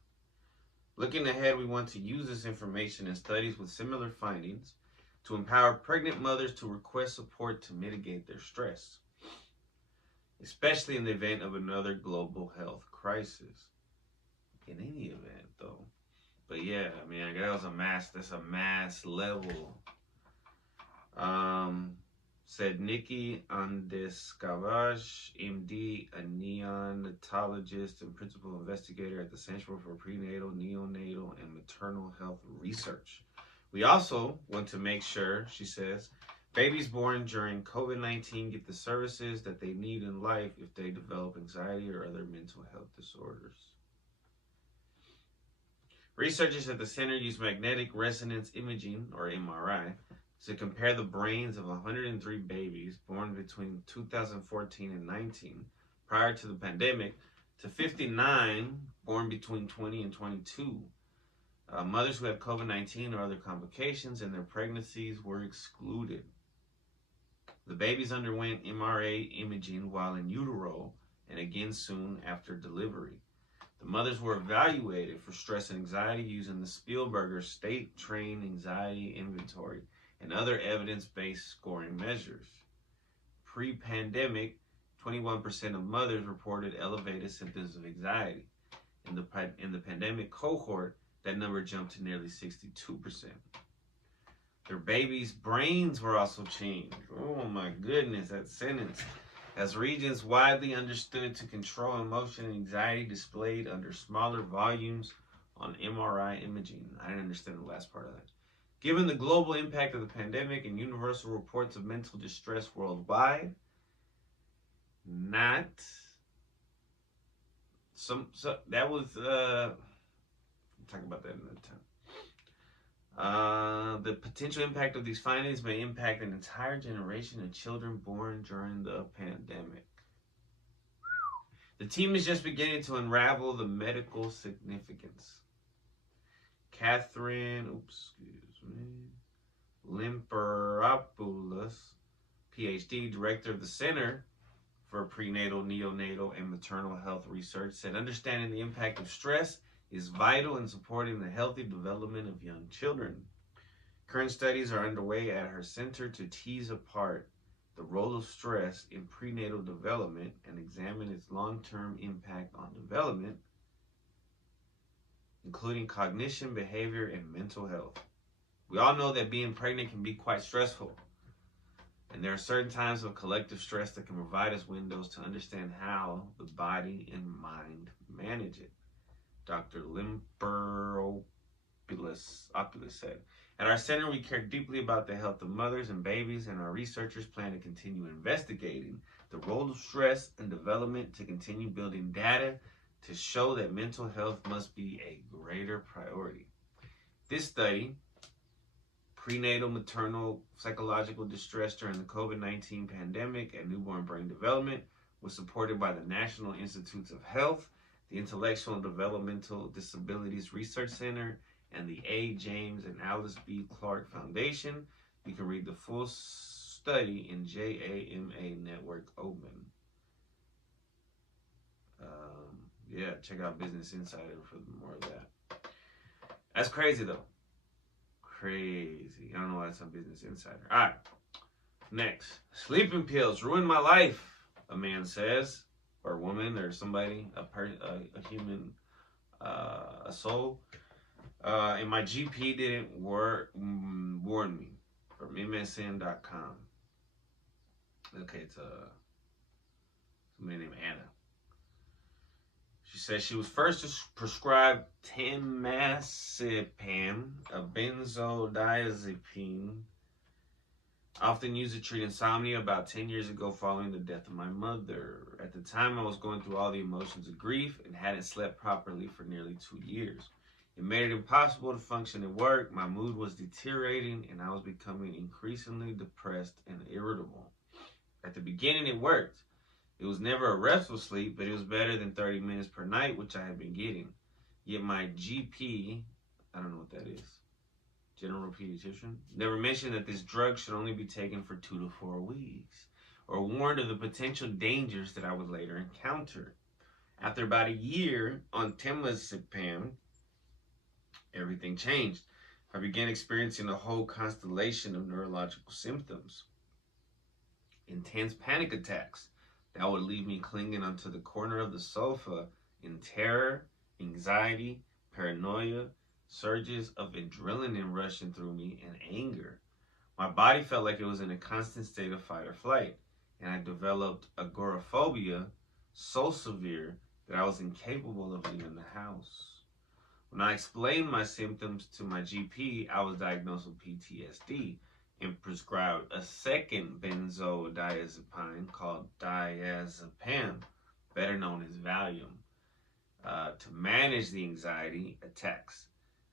Looking ahead, we want to use this information in studies with similar findings to empower pregnant mothers to request support to mitigate their stress, especially in the event of another global health crisis. In any event, though. But yeah, I mean, that's a mass level. Said Nikki Andescavage, MD, a neonatologist and principal investigator at the Center for Prenatal, Neonatal, and Maternal Health Research. We also want to make sure, she says, babies born during COVID-19 get the services that they need in life if they develop anxiety or other mental health disorders. Researchers at the center use magnetic resonance imaging, or MRI, to compare the brains of 103 babies born between 2014 and 19, prior to the pandemic, to 59 born between 20 and 22. Mothers who had COVID-19 or other complications in their pregnancies were excluded. The babies underwent MRA imaging while in utero and again soon after delivery. The mothers were evaluated for stress and anxiety using the Spielberger State Trained Anxiety Inventory and other evidence-based scoring measures. Pre-pandemic, 21% of mothers reported elevated symptoms of anxiety. In the pandemic cohort, that number jumped to nearly 62%. Their babies' brains were also changed. Oh my goodness, that sentence. As regions widely understood to control emotion and anxiety displayed under smaller volumes on MRI imaging. I didn't understand the last part of that. Given the global impact of the pandemic and universal reports of mental distress worldwide, not some so that was we'll talk about that another time. The potential impact of these findings may impact an entire generation of children born during the pandemic. The team is just beginning to unravel the medical significance. Catherine, Limperopoulos, PhD, director of the Center for Prenatal, Neonatal, and Maternal Health Research, said understanding the impact of stress is vital in supporting the healthy development of young children. Current studies are underway at her center to tease apart the role of stress in prenatal development and examine its long-term impact on development, including cognition, behavior, and mental health. We all know that being pregnant can be quite stressful, and there are certain times of collective stress that can provide us windows to understand how the body and mind manage it. Dr. Limperopoulos said. At our center, we care deeply about the health of mothers and babies, and our researchers plan to continue investigating the role of stress in development, to continue building data to show that mental health must be a greater priority. This study, Prenatal Maternal Psychological Distress During the COVID-19 Pandemic and Newborn Brain Development, was supported by the National Institutes of Health, the Intellectual and Developmental Disabilities Research Center, and the A. James and Alice B. Clark Foundation. You can read the full study in JAMA Network Open. Check out Business Insider for more of that. That's crazy, though. Crazy. I don't know why it's on Business Insider. All right. Next. Sleeping pills ruined my life, a man says. Or a woman, or somebody, a human, a soul. And my GP didn't warn me. From MSN.com. Okay, it's somebody named Anna. She says she was first prescribed temazepam, a benzodiazepine, often used to treat insomnia, about 10 years ago following the death of my mother. At the time, I was going through all the emotions of grief and hadn't slept properly for nearly 2 years. It made it impossible to function at work. My mood was deteriorating, and I was becoming increasingly depressed and irritable. At the beginning, it worked. It was never a restful sleep, but it was better than 30 minutes per night, which I had been getting. Yet my GP, I don't know what that is, general pediatrician, never mentioned that this drug should only be taken for 2 to 4 weeks, or warned of the potential dangers that I would later encounter. After about a year on temazepam, everything changed. I began experiencing a whole constellation of neurological symptoms. Intense panic attacks that would leave me clinging onto the corner of the sofa in terror, anxiety, paranoia, surges of adrenaline rushing through me, and anger. My body felt like it was in a constant state of fight or flight, and I developed agoraphobia so severe that I was incapable of leaving the house. When I explained my symptoms to my GP, I was diagnosed with PTSD and prescribed a second benzodiazepine called diazepam, better known as Valium, to manage the anxiety attacks.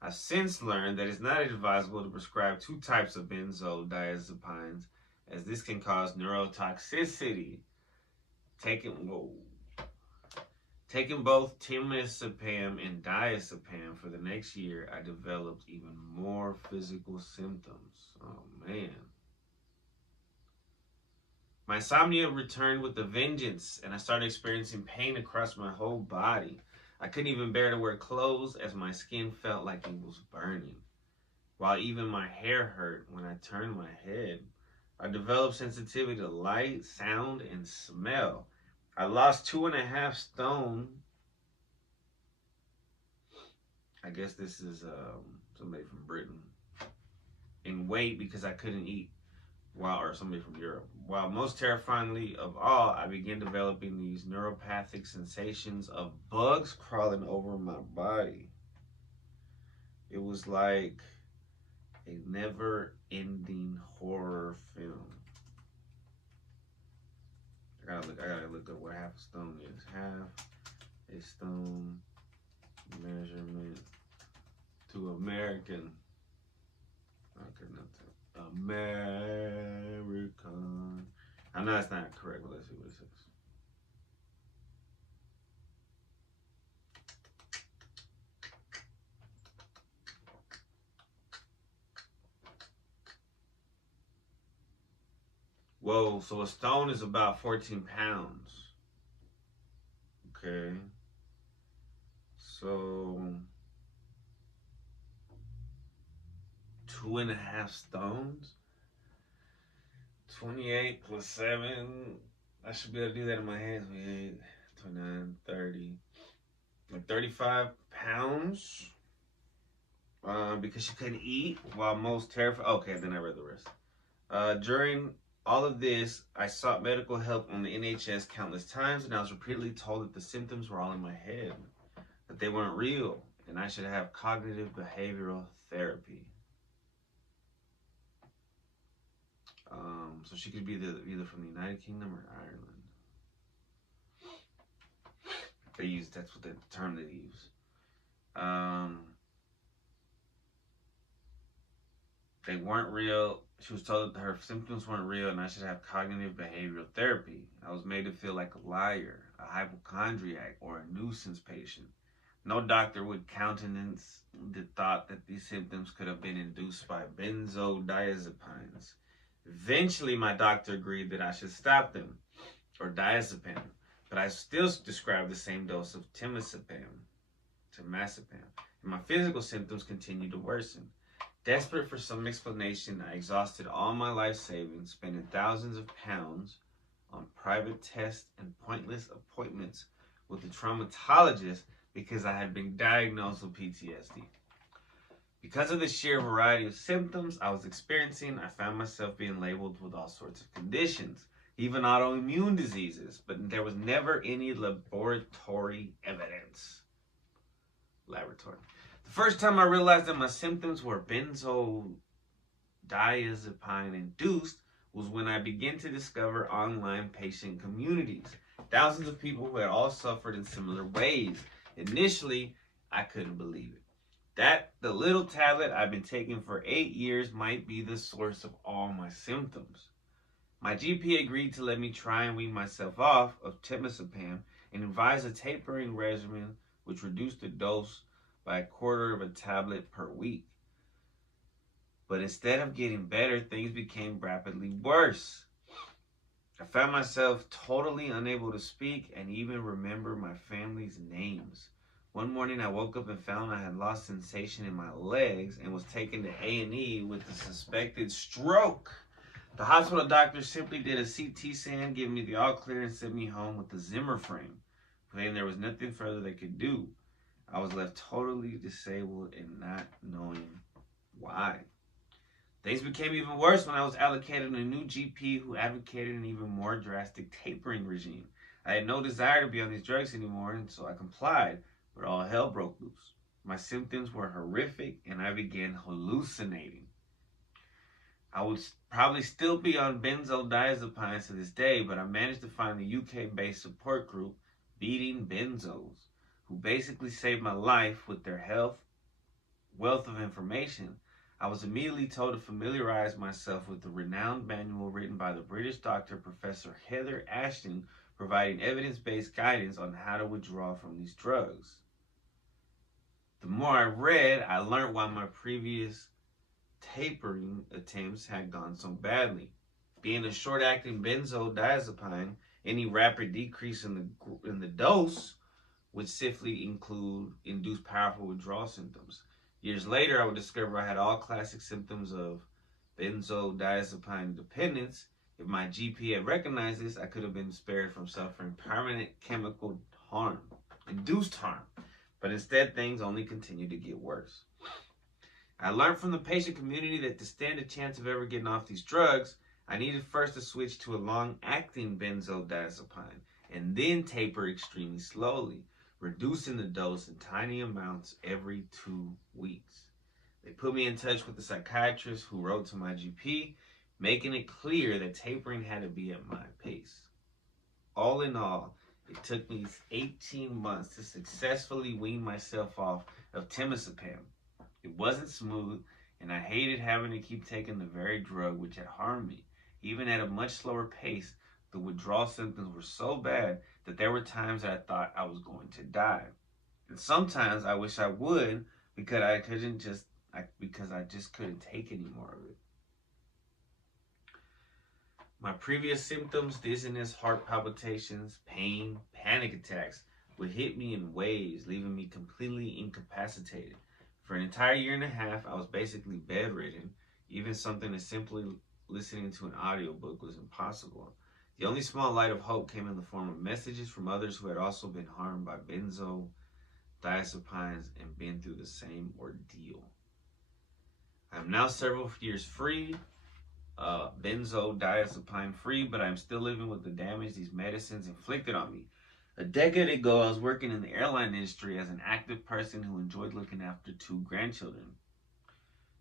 I've since learned that it's not advisable to prescribe 2 types of benzodiazepines, as this can cause neurotoxicity. Taking both temazepam and diazepam for the next year, I developed even more physical symptoms. Oh, man. My insomnia returned with a vengeance, and I started experiencing pain across my whole body. I couldn't even bear to wear clothes as my skin felt like it was burning, while even my hair hurt when I turned my head. I developed sensitivity to light, sound, and smell. I lost 2.5 stone. I guess this is somebody from Britain. In weight because I couldn't eat. Or somebody from Europe. While most terrifyingly of all, I began developing these neuropathic sensations of bugs crawling over my body. It was like a never-ending horror film. I gotta look up what half a stone is. Half a stone measurement to American. Okay, not to American. I know that's not correct, but let's see what it says. Whoa, so a stone is about 14 pounds. Okay. So 2.5 stones? 28 plus 7. I should be able to do that in my head. 28, 29, 30. Like 35 pounds. Because she couldn't eat while most terrified. Okay, then I read the rest. During all of this, I sought medical help on the NHS countless times, and I was repeatedly told that the symptoms were all in my head, that they weren't real, and I should have cognitive behavioral therapy. So she could be either from the United Kingdom or Ireland. That's what the term they use. They weren't real. She was told that her symptoms weren't real and I should have cognitive behavioral therapy. I was made to feel like a liar, a hypochondriac, or a nuisance patient. No doctor would countenance the thought that these symptoms could have been induced by benzodiazepines. Eventually, my doctor agreed that I should stop them, or diazepam, but I still described the same dose of temazepam, and my physical symptoms continued to worsen. Desperate for some explanation, I exhausted all my life savings, spending thousands of pounds on private tests and pointless appointments with a traumatologist because I had been diagnosed with PTSD. Because of the sheer variety of symptoms I was experiencing, I found myself being labeled with all sorts of conditions, even autoimmune diseases, but there was never any laboratory evidence. The first time I realized that my symptoms were benzodiazepine induced was when I began to discover online patient communities. Thousands of people who had all suffered in similar ways. Initially, I couldn't believe it. That the little tablet I've been taking for 8 years might be the source of all my symptoms. My GP agreed to let me try and wean myself off of temazepam and advised a tapering regimen which reduced the dose by a quarter of a tablet per week. But instead of getting better, things became rapidly worse. I found myself totally unable to speak and even remember my family's names. One morning I woke up and found I had lost sensation in my legs and was taken to A&E with a suspected stroke. The hospital doctor simply did a CT scan, gave me the all clear and sent me home with the Zimmer frame, saying there was nothing further they could do. I was left totally disabled and not knowing why. Things became even worse when I was allocated a new GP who advocated an even more drastic tapering regime. I had no desire to be on these drugs anymore, and so I complied, but all hell broke loose. My symptoms were horrific, and I began hallucinating. I would probably still be on benzodiazepines to this day, but I managed to find the UK-based support group, Beating Benzos, who basically saved my life with their wealth of information. I was immediately told to familiarize myself with the renowned manual written by the British doctor Professor Heather Ashton, providing evidence-based guidance on how to withdraw from these drugs. The more I read, I learned why my previous tapering attempts had gone so badly. Being a short-acting benzodiazepine, any rapid decrease in the dose would swiftly induce powerful withdrawal symptoms. Years later, I would discover I had all classic symptoms of benzodiazepine dependence. If my GP had recognized this, I could have been spared from suffering permanent chemical harm, induced harm. But instead, things only continued to get worse. I learned from the patient community that to stand a chance of ever getting off these drugs, I needed first to switch to a long-acting benzodiazepine and then taper extremely slowly, reducing the dose in tiny amounts every 2 weeks. They put me in touch with the psychiatrist who wrote to my GP, making it clear that tapering had to be at my pace. All in all, it took me 18 months to successfully wean myself off of temazepam. It wasn't smooth, and I hated having to keep taking the very drug which had harmed me. Even at a much slower pace, the withdrawal symptoms were so bad that there were times that I thought I was going to die. And sometimes I wish I would because I just couldn't take any more of it. My previous symptoms, dizziness, heart palpitations, pain, panic attacks, would hit me in waves, leaving me completely incapacitated. For an entire year and a half, I was basically bedridden. Even something as simply listening to an audiobook was impossible. The only small light of hope came in the form of messages from others who had also been harmed by benzodiazepines and been through the same ordeal. I am now several years free, benzodiazepine free, but I'm still living with the damage these medicines inflicted on me. A decade ago, I was working in the airline industry as an active person who enjoyed looking after 2 grandchildren.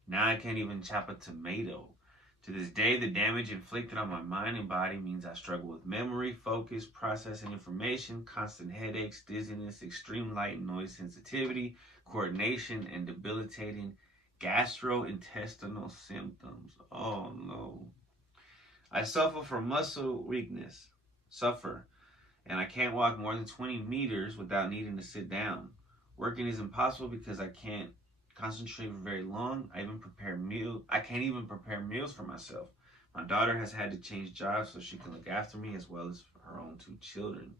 Now I can't even chop a tomato. To this day, the damage inflicted on my mind and body means I struggle with memory, focus, processing information, constant headaches, dizziness, extreme light and noise sensitivity, coordination, and debilitating gastrointestinal symptoms. Oh no. I suffer from muscle weakness. And I can't walk more than 20 meters without needing to sit down. Working is impossible because I can't concentrate for very long. I can't even prepare meals for myself. My daughter has had to change jobs so she can look after me as well as her own 2 children.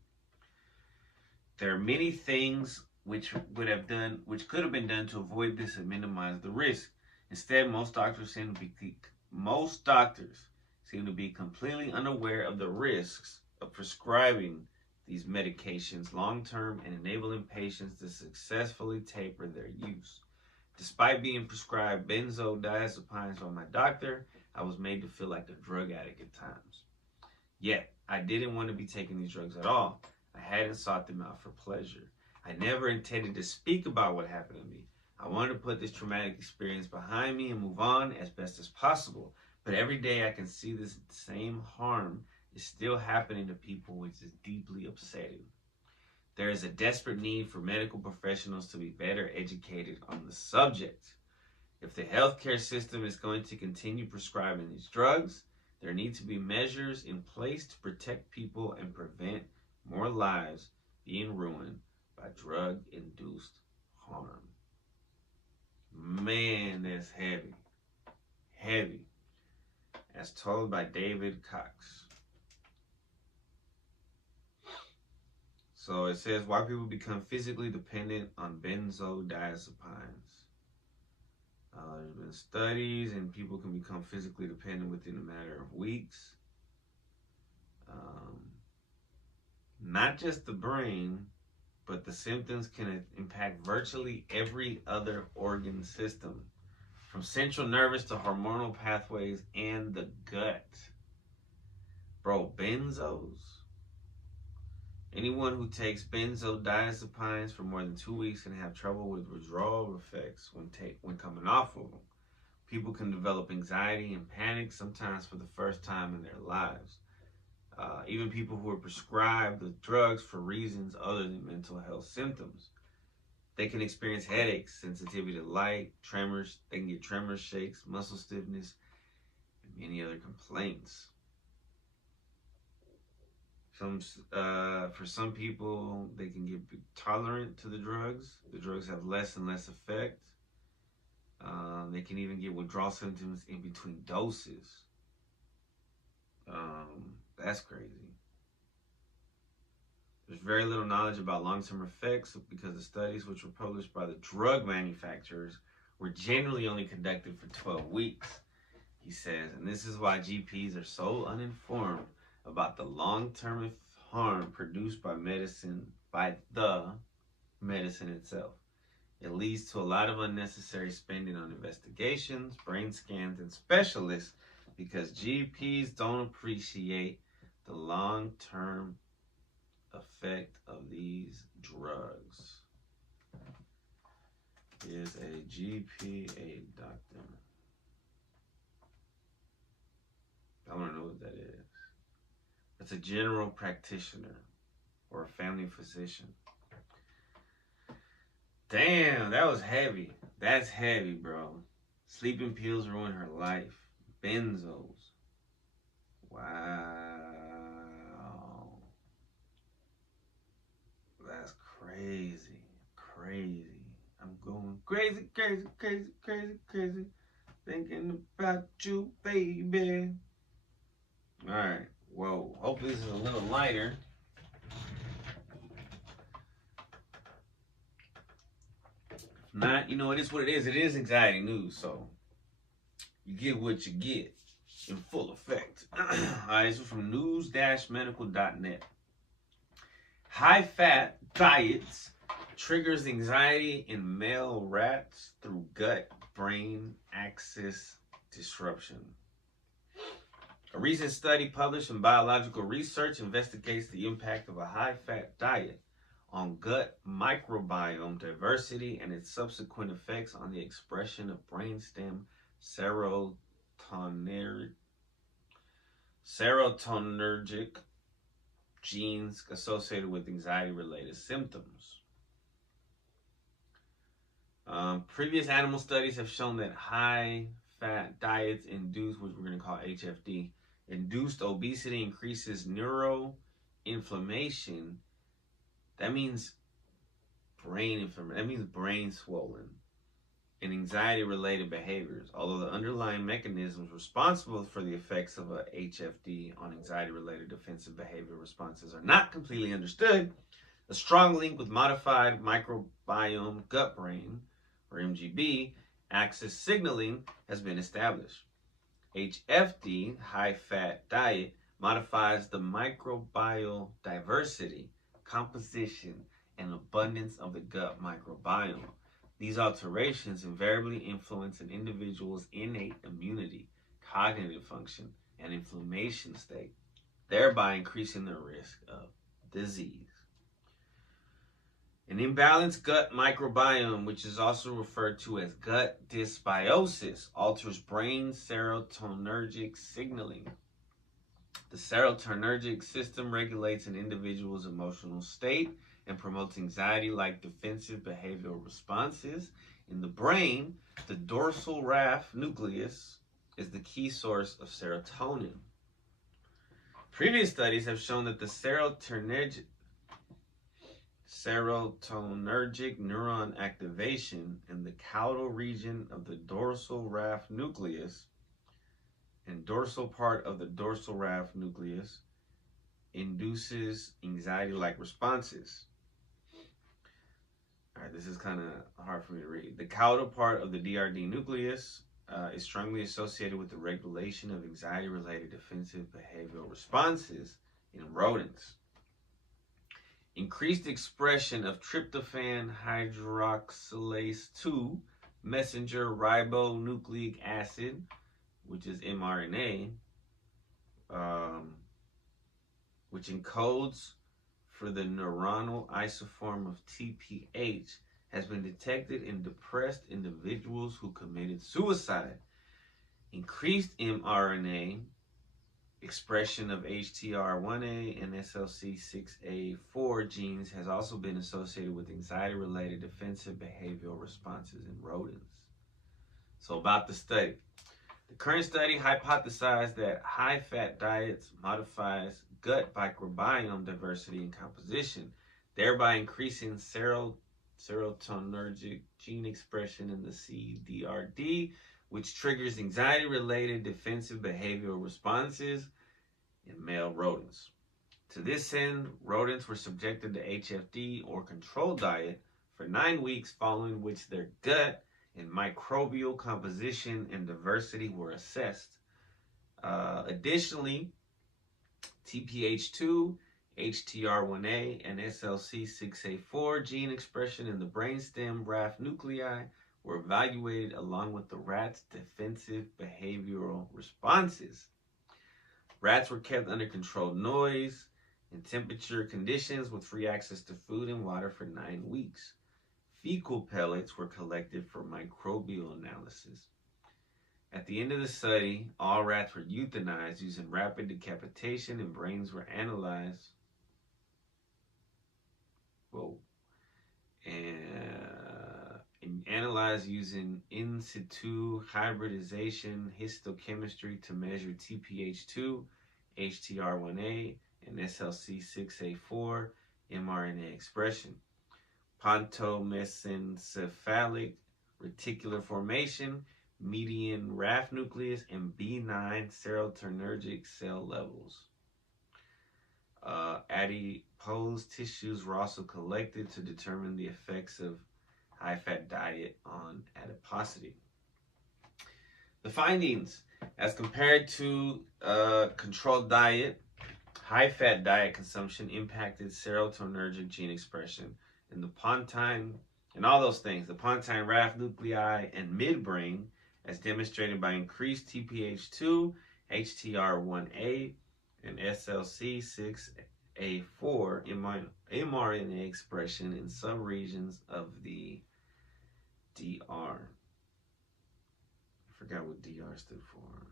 There are many things which could have been done to avoid this and minimize the risk. Instead, most doctors seem to be completely unaware of the risks of prescribing these medications long-term and enabling patients to successfully taper their use. Despite being prescribed benzodiazepines by my doctor, I was made to feel like a drug addict at times. Yet, I didn't want to be taking these drugs at all. I hadn't sought them out for pleasure. I never intended to speak about what happened to me. I wanted to put this traumatic experience behind me and move on as best as possible. But every day I can see this same harm is still happening to people, which is deeply upsetting. There is a desperate need for medical professionals to be better educated on the subject. If the healthcare system is going to continue prescribing these drugs, there need to be measures in place to protect people and prevent more lives being ruined by drug-induced harm. Man, that's heavy. Heavy. As told by David Cox. So it says, why people become physically dependent on benzodiazepines. There's been studies, and people can become physically dependent within a matter of weeks. Not just the brain, but the symptoms can impact virtually every other organ system, from central nervous to hormonal pathways and the gut. Bro, benzos. Anyone who takes benzodiazepines for more than 2 weeks can have trouble with withdrawal effects when coming off of them. People can develop anxiety and panic, sometimes for the first time in their lives. Even people who are prescribed the drugs for reasons other than mental health symptoms. They can experience headaches, sensitivity to light, tremors. They can get tremors, shakes, muscle stiffness, and many other complaints. For some people, they can get tolerant to the drugs. The drugs have less and less effect. They can even get withdrawal symptoms in between doses. That's crazy. There's very little knowledge about long-term effects because the studies which were published by the drug manufacturers were generally only conducted for 12 weeks, he says, and this is why GPs are so uninformed about the long-term harm produced by the medicine itself. It leads to a lot of unnecessary spending on investigations, brain scans, and specialists because GPs don't appreciate the long-term effect of these drugs. Is a GP a doctor? I want to know what that is. It's a general practitioner or a family physician. Damn, that was heavy. That's heavy, bro. Sleeping pills ruin her life. Benzos. Wow. That's crazy. Crazy. I'm going crazy, crazy, crazy, crazy, crazy. Thinking about you, baby. Alright. Whoa. Hopefully this is a little lighter. If not, you know, it is what it is. It is anxiety news, so you get what you get in full effect. Alright, this is from news-medical.net. High-fat diets triggers anxiety in male rats through gut-brain axis disruption. A recent study published in Biological Research investigates the impact of a high-fat diet on gut microbiome diversity and its subsequent effects on the expression of brainstem serotonergic genes associated with anxiety-related symptoms. Previous animal studies have shown that high-fat diets induce, which we're going to call HFD, induced obesity increases neuroinflammation. That means brain inflammation. That means brain swollen and anxiety-related behaviors. Although the underlying mechanisms responsible for the effects of a HFD on anxiety-related defensive behavior responses are not completely understood, a strong link with modified microbiome gut-brain, or MGB, axis signaling has been established. HFD, high-fat diet, modifies the microbial diversity, composition, and abundance of the gut microbiome. These alterations invariably influence an individual's innate immunity, cognitive function, and inflammation state, thereby increasing their risk of disease. An imbalanced gut microbiome, which is also referred to as gut dysbiosis, alters brain serotonergic signaling. The serotonergic system regulates an individual's emotional state and promotes anxiety-like defensive behavioral responses. In the brain, the dorsal raphe nucleus is the key source of serotonin. Previous studies have shown that the serotonergic neuron activation in the caudal region of the dorsal raphe nucleus and dorsal part of the dorsal raphe nucleus induces anxiety-like responses. All right, this is kind of hard for me to read. The caudal part of the DRD nucleus is strongly associated with the regulation of anxiety-related defensive behavioral responses in rodents. Increased expression of tryptophan hydroxylase 2 messenger ribonucleic acid, which is mRNA, which encodes for the neuronal isoform of TPH, has been detected in depressed individuals who committed suicide. Increased mRNA expression of HTR1A and SLC6A4 genes has also been associated with anxiety-related defensive behavioral responses in rodents. So about the study. The current study hypothesized that high-fat diets modifies gut microbiome diversity and composition, thereby increasing serotonergic gene expression in the CDRD, which triggers anxiety-related defensive behavioral responses in male rodents. To this end, rodents were subjected to HFD or controlled diet for 9 weeks, following which their gut and microbial composition and diversity were assessed. Additionally, TPH2, HTR1A, and SLC6A4 gene expression in the brainstem RAF nuclei were evaluated along with the rat's defensive behavioral responses. Rats were kept under controlled noise and temperature conditions with free access to food and water for 9 weeks. Fecal pellets were collected for microbial analysis. At the end of the study, all rats were euthanized using rapid decapitation and brains were analyzed. And analyzed using in situ hybridization histochemistry to measure TPH2, HTR1A, and SLC6A4 mRNA expression. Pontomesencephalic reticular formation, median RAF nucleus, and B9 serotonergic cell levels. Adipose tissues were also collected to determine the effects of high-fat diet on adiposity. The findings, as compared to controlled diet, high-fat diet consumption impacted serotonergic gene expression in the pontine, and all those things, the pontine RAF nuclei and midbrain, as demonstrated by increased TPH2, HTR1A, and SLC6A4 mRNA expression in some regions of the DR. I forgot what DR stood for.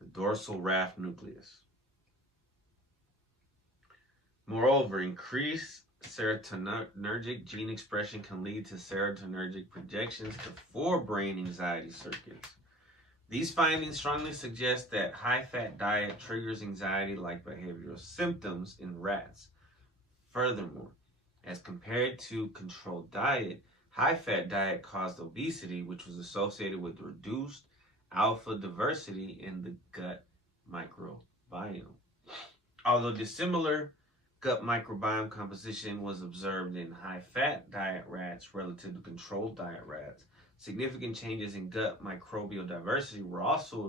The dorsal RAF nucleus. Moreover, increased serotonergic gene expression can lead to serotonergic projections to forebrain anxiety circuits. These findings strongly suggest that high-fat diet triggers anxiety-like behavioral symptoms in rats. Furthermore, as compared to controlled diet, high-fat diet caused obesity, which was associated with reduced alpha diversity in the gut microbiome. Although dissimilar gut microbiome composition was observed in high-fat diet rats relative to controlled diet rats, significant changes in gut microbial diversity were also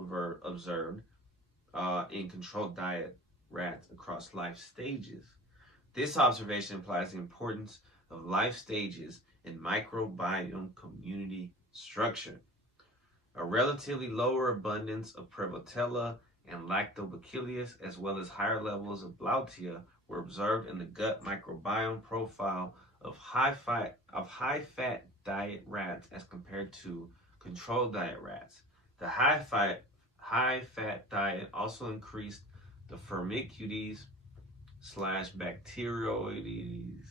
observed in controlled diet rats across life stages. This observation implies the importance of life stages in microbiome community structure. A relatively lower abundance of Prevotella and Lactobacillus, as well as higher levels of Blautia, were observed in the gut microbiome profile of high-fat diet rats as compared to controlled diet rats. The high-fat diet also increased the Firmicutes/Bacteroides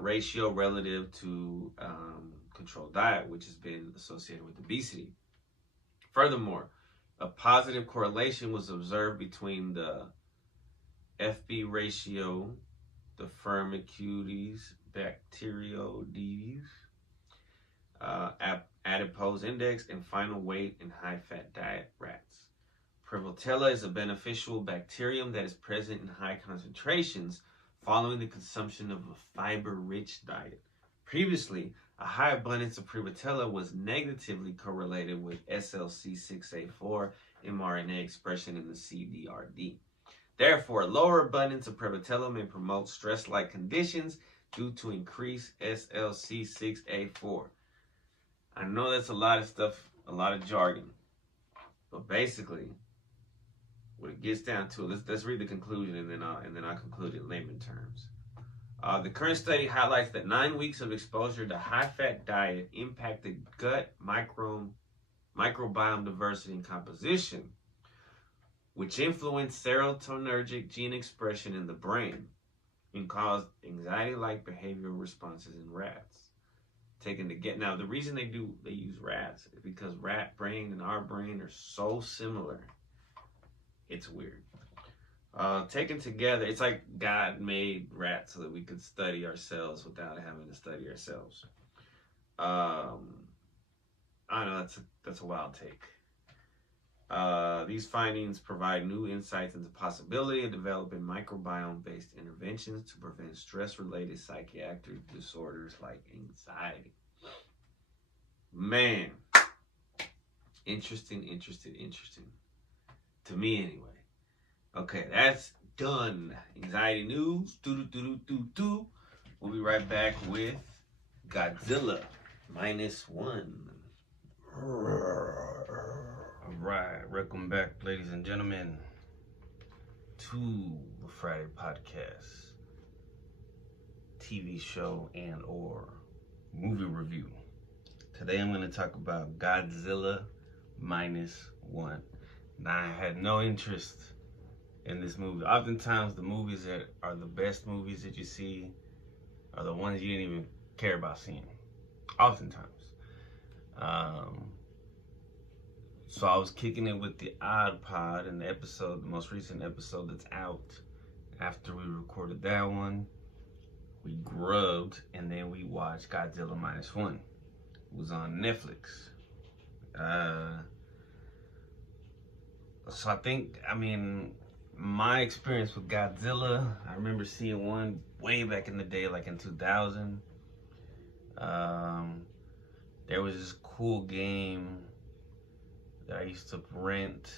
ratio relative to controlled diet, which has been associated with obesity. Furthermore, a positive correlation was observed between the FB ratio, the Firmicutes, Bacteroides, adipose index, and final weight in high-fat diet rats. Prevotella is a beneficial bacterium that is present in high concentrations following the consumption of a fiber-rich diet. Previously, a high abundance of Prevotella was negatively correlated with SLC6A4 mRNA expression in the CDRD. Therefore, a lower abundance of Prevotella may promote stress-like conditions due to increased SLC6A4. I know that's a lot of stuff, a lot of jargon, but basically, what it gets down to, let's read the conclusion and then I'll conclude in layman terms. The current study highlights that 9 weeks of exposure to high-fat diet impacted gut microbiome diversity and composition, which influenced serotonergic gene expression in the brain and caused anxiety-like behavioral responses in rats. Now, the reason they use rats is because rat brain and our brain are so similar. It's weird. Taken together, it's like God made rats so that we could study ourselves without having to study ourselves. I don't know, that's a wild take. These findings provide new insights into the possibility of developing microbiome-based interventions to prevent stress-related psychiatric disorders like anxiety. Man, interesting. To me, anyway. Okay, that's done. Anxiety news. We'll be right back with Godzilla -1. All right, welcome back, ladies and gentlemen, to the Friday podcast, TV show and or movie review. Today I'm going to talk about Godzilla -1. Now, I had no interest in this movie. Oftentimes, the movies that are the best movies that you see are the ones you didn't even care about seeing. Oftentimes. So I was kicking it with the Odd Pod in the episode, the most recent episode that's out. After we recorded that one, we grubbed and then we watched Godzilla -1. It was on Netflix. So I mean, my experience with Godzilla, I remember seeing one way back in the day, like in 2000. There was this cool game that I used to rent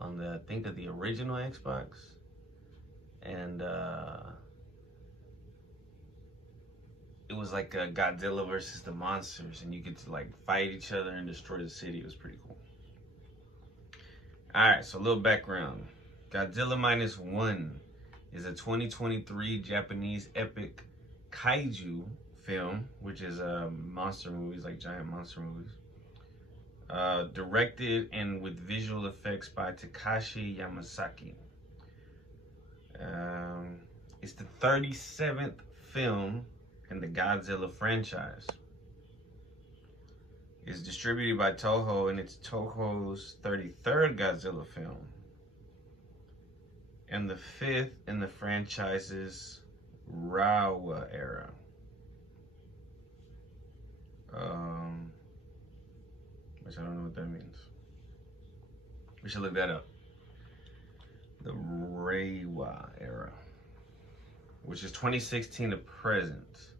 on the, I think of the original Xbox. And it was like a Godzilla versus the monsters, and you could like fight each other and destroy the city. It was pretty cool. All right, so a little background. Godzilla -1 is a 2023 Japanese epic kaiju film, which is monster movies, like giant monster movies. Directed and with visual effects by Takashi Yamasaki. It's the 37th film in the Godzilla franchise. It's distributed by Toho, and it's Toho's 33rd Godzilla film, and the 5th in the franchise's Reiwa era. Which I don't know what that means. We should look that up. The Reiwa era, which is 2016 to present.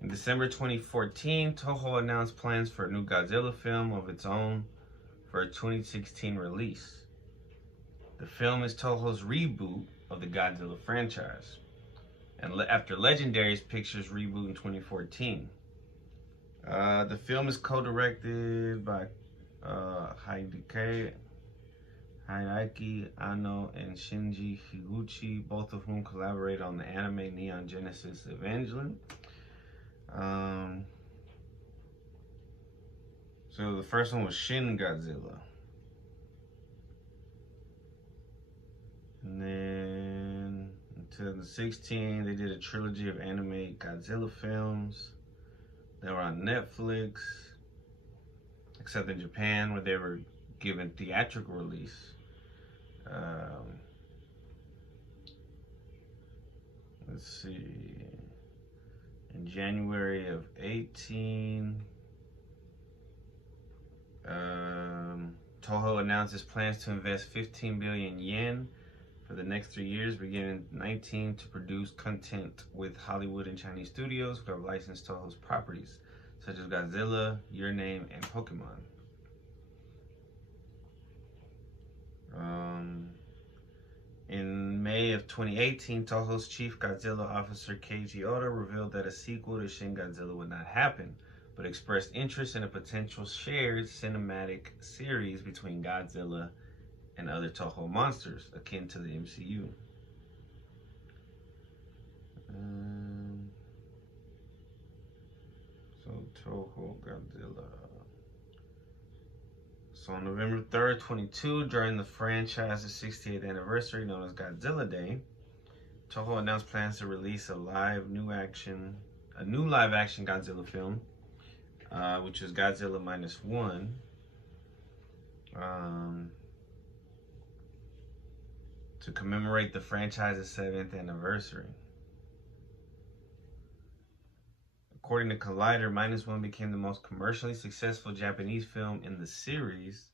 In December 2014, Toho announced plans for a new Godzilla film of its own for a 2016 release. The film is Toho's reboot of the Godzilla franchise, and after Legendary's Pictures reboot in 2014. The film is co-directed by Hideaki Anno and Shinji Higuchi, both of whom collaborated on the anime Neon Genesis Evangelion. So the first one was Shin Godzilla. And then in 2016, they did a trilogy of anime Godzilla films that were on Netflix, except in Japan, where they were given theatrical release. Let's see. In January of 18, Toho announced its plans to invest 15 billion yen for the next 3 years, beginning in 19, to produce content with Hollywood and Chinese studios who have licensed Toho's properties, such as Godzilla, Your Name, and Pokemon. In May of 2018, Toho's chief Godzilla officer Keiji Oda revealed that a sequel to Shin Godzilla would not happen, but expressed interest in a potential shared cinematic series between Godzilla and other Toho monsters, akin to the MCU. So Toho Godzilla. So on November 3rd, 2022, during the franchise's 68th anniversary, known as Godzilla Day, Toho announced plans to release a new live-action Godzilla film, which is Godzilla -1. To commemorate the franchise's 7th anniversary. According to Collider, -1 became the most commercially successful Japanese film in the series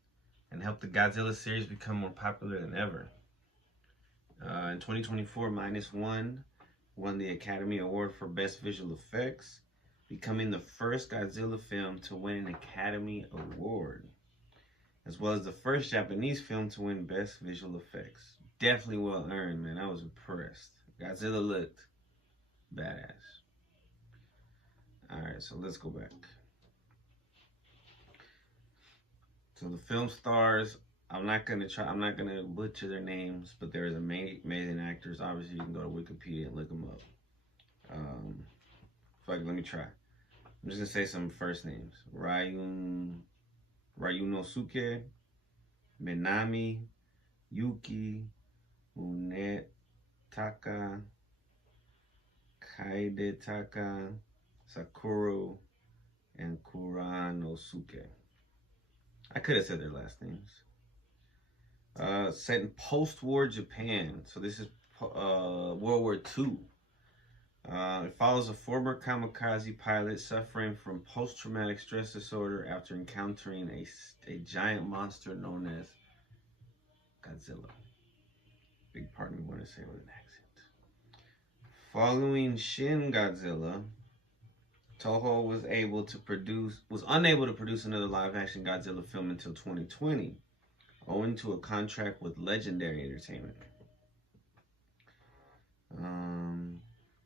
and helped the Godzilla series become more popular than ever. In 2024, -1 won the Academy Award for Best Visual Effects, becoming the first Godzilla film to win an Academy Award, as well as the first Japanese film to win Best Visual Effects. Definitely well earned, man. I was impressed. Godzilla looked badass. Alright, so let's go back. So the film stars, I'm not gonna butcher their names, but there's amazing actors. Obviously, you can go to Wikipedia and look them up. Let me try. I'm just gonna say some first names: Ryunosuke, Minami, Yuki, Munetaka, Kaidetaka, Sakura, and Kuranosuke. I could have said their last names. Set in post-war Japan. So this is World War II. It follows a former kamikaze pilot suffering from post-traumatic stress disorder after encountering a giant monster known as Godzilla. Big part of me want to say it with an accent. Following Shin Godzilla, Toho was unable to produce another live-action Godzilla film until 2020, owing to a contract with Legendary Entertainment.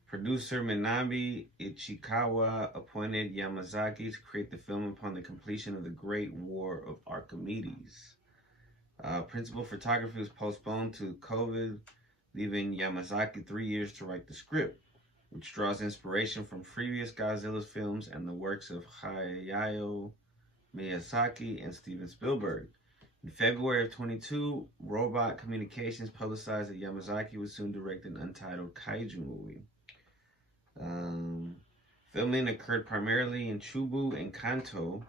Producer Minami Ichikawa appointed Yamazaki to create the film upon the completion of the Great War of Archimedes. Principal photography was postponed to COVID, leaving Yamazaki 3 years to write the script, which draws inspiration from previous Godzilla films and the works of Hayao Miyazaki and Steven Spielberg. In February of 2022, Robot Communications publicized that Yamazaki would soon direct an untitled kaiju movie. Filming occurred primarily in Chubu and Kanto.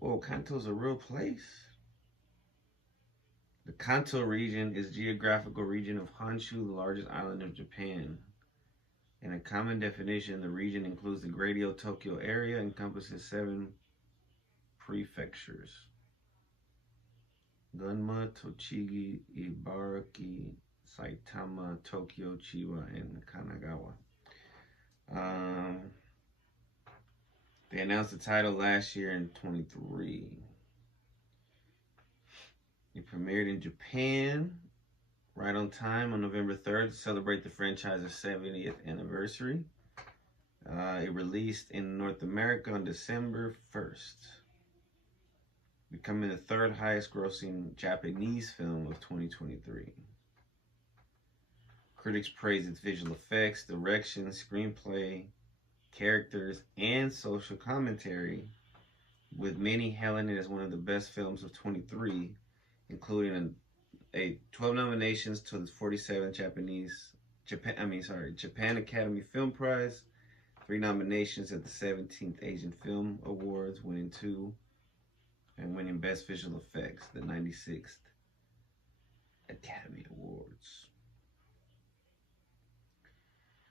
Whoa, Kanto's a real place. The Kanto region is a geographical region of Honshu, the largest island of Japan. In a common definition, the region includes the Greater Tokyo area, encompasses 7 prefectures: Gunma, Tochigi, Ibaraki, Saitama, Tokyo, Chiba, and Kanagawa. They announced the title last year in 2023. It premiered in Japan right on time on November 3rd to celebrate the franchise's 70th anniversary. It released in North America on December 1st, becoming the 3rd highest grossing Japanese film of 2023. Critics praised its visual effects, direction, screenplay, characters, and social commentary, with many hailing it as one of the best films of 23, including 12 nominations to the 47th Japan Academy Film Prize, 3 nominations at the 17th Asian Film Awards, winning 2, and winning Best Visual Effects, the 96th Academy Awards.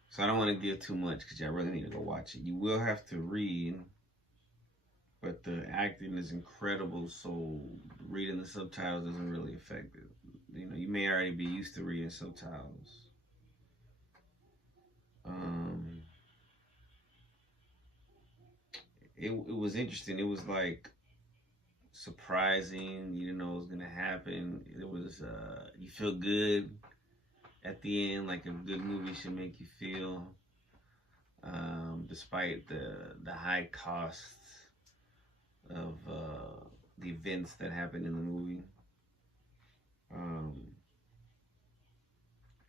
So I don't want to give too much because y'all really need to go watch it. You will have to read, but the acting is incredible, so reading the subtitles doesn't really affect it. You know, you may already be used to reading subtitles. It was interesting. It was like surprising. You didn't know what was gonna happen. It was you feel good at the end, like a good movie should make you feel, despite the high costs of the events that happened in the movie.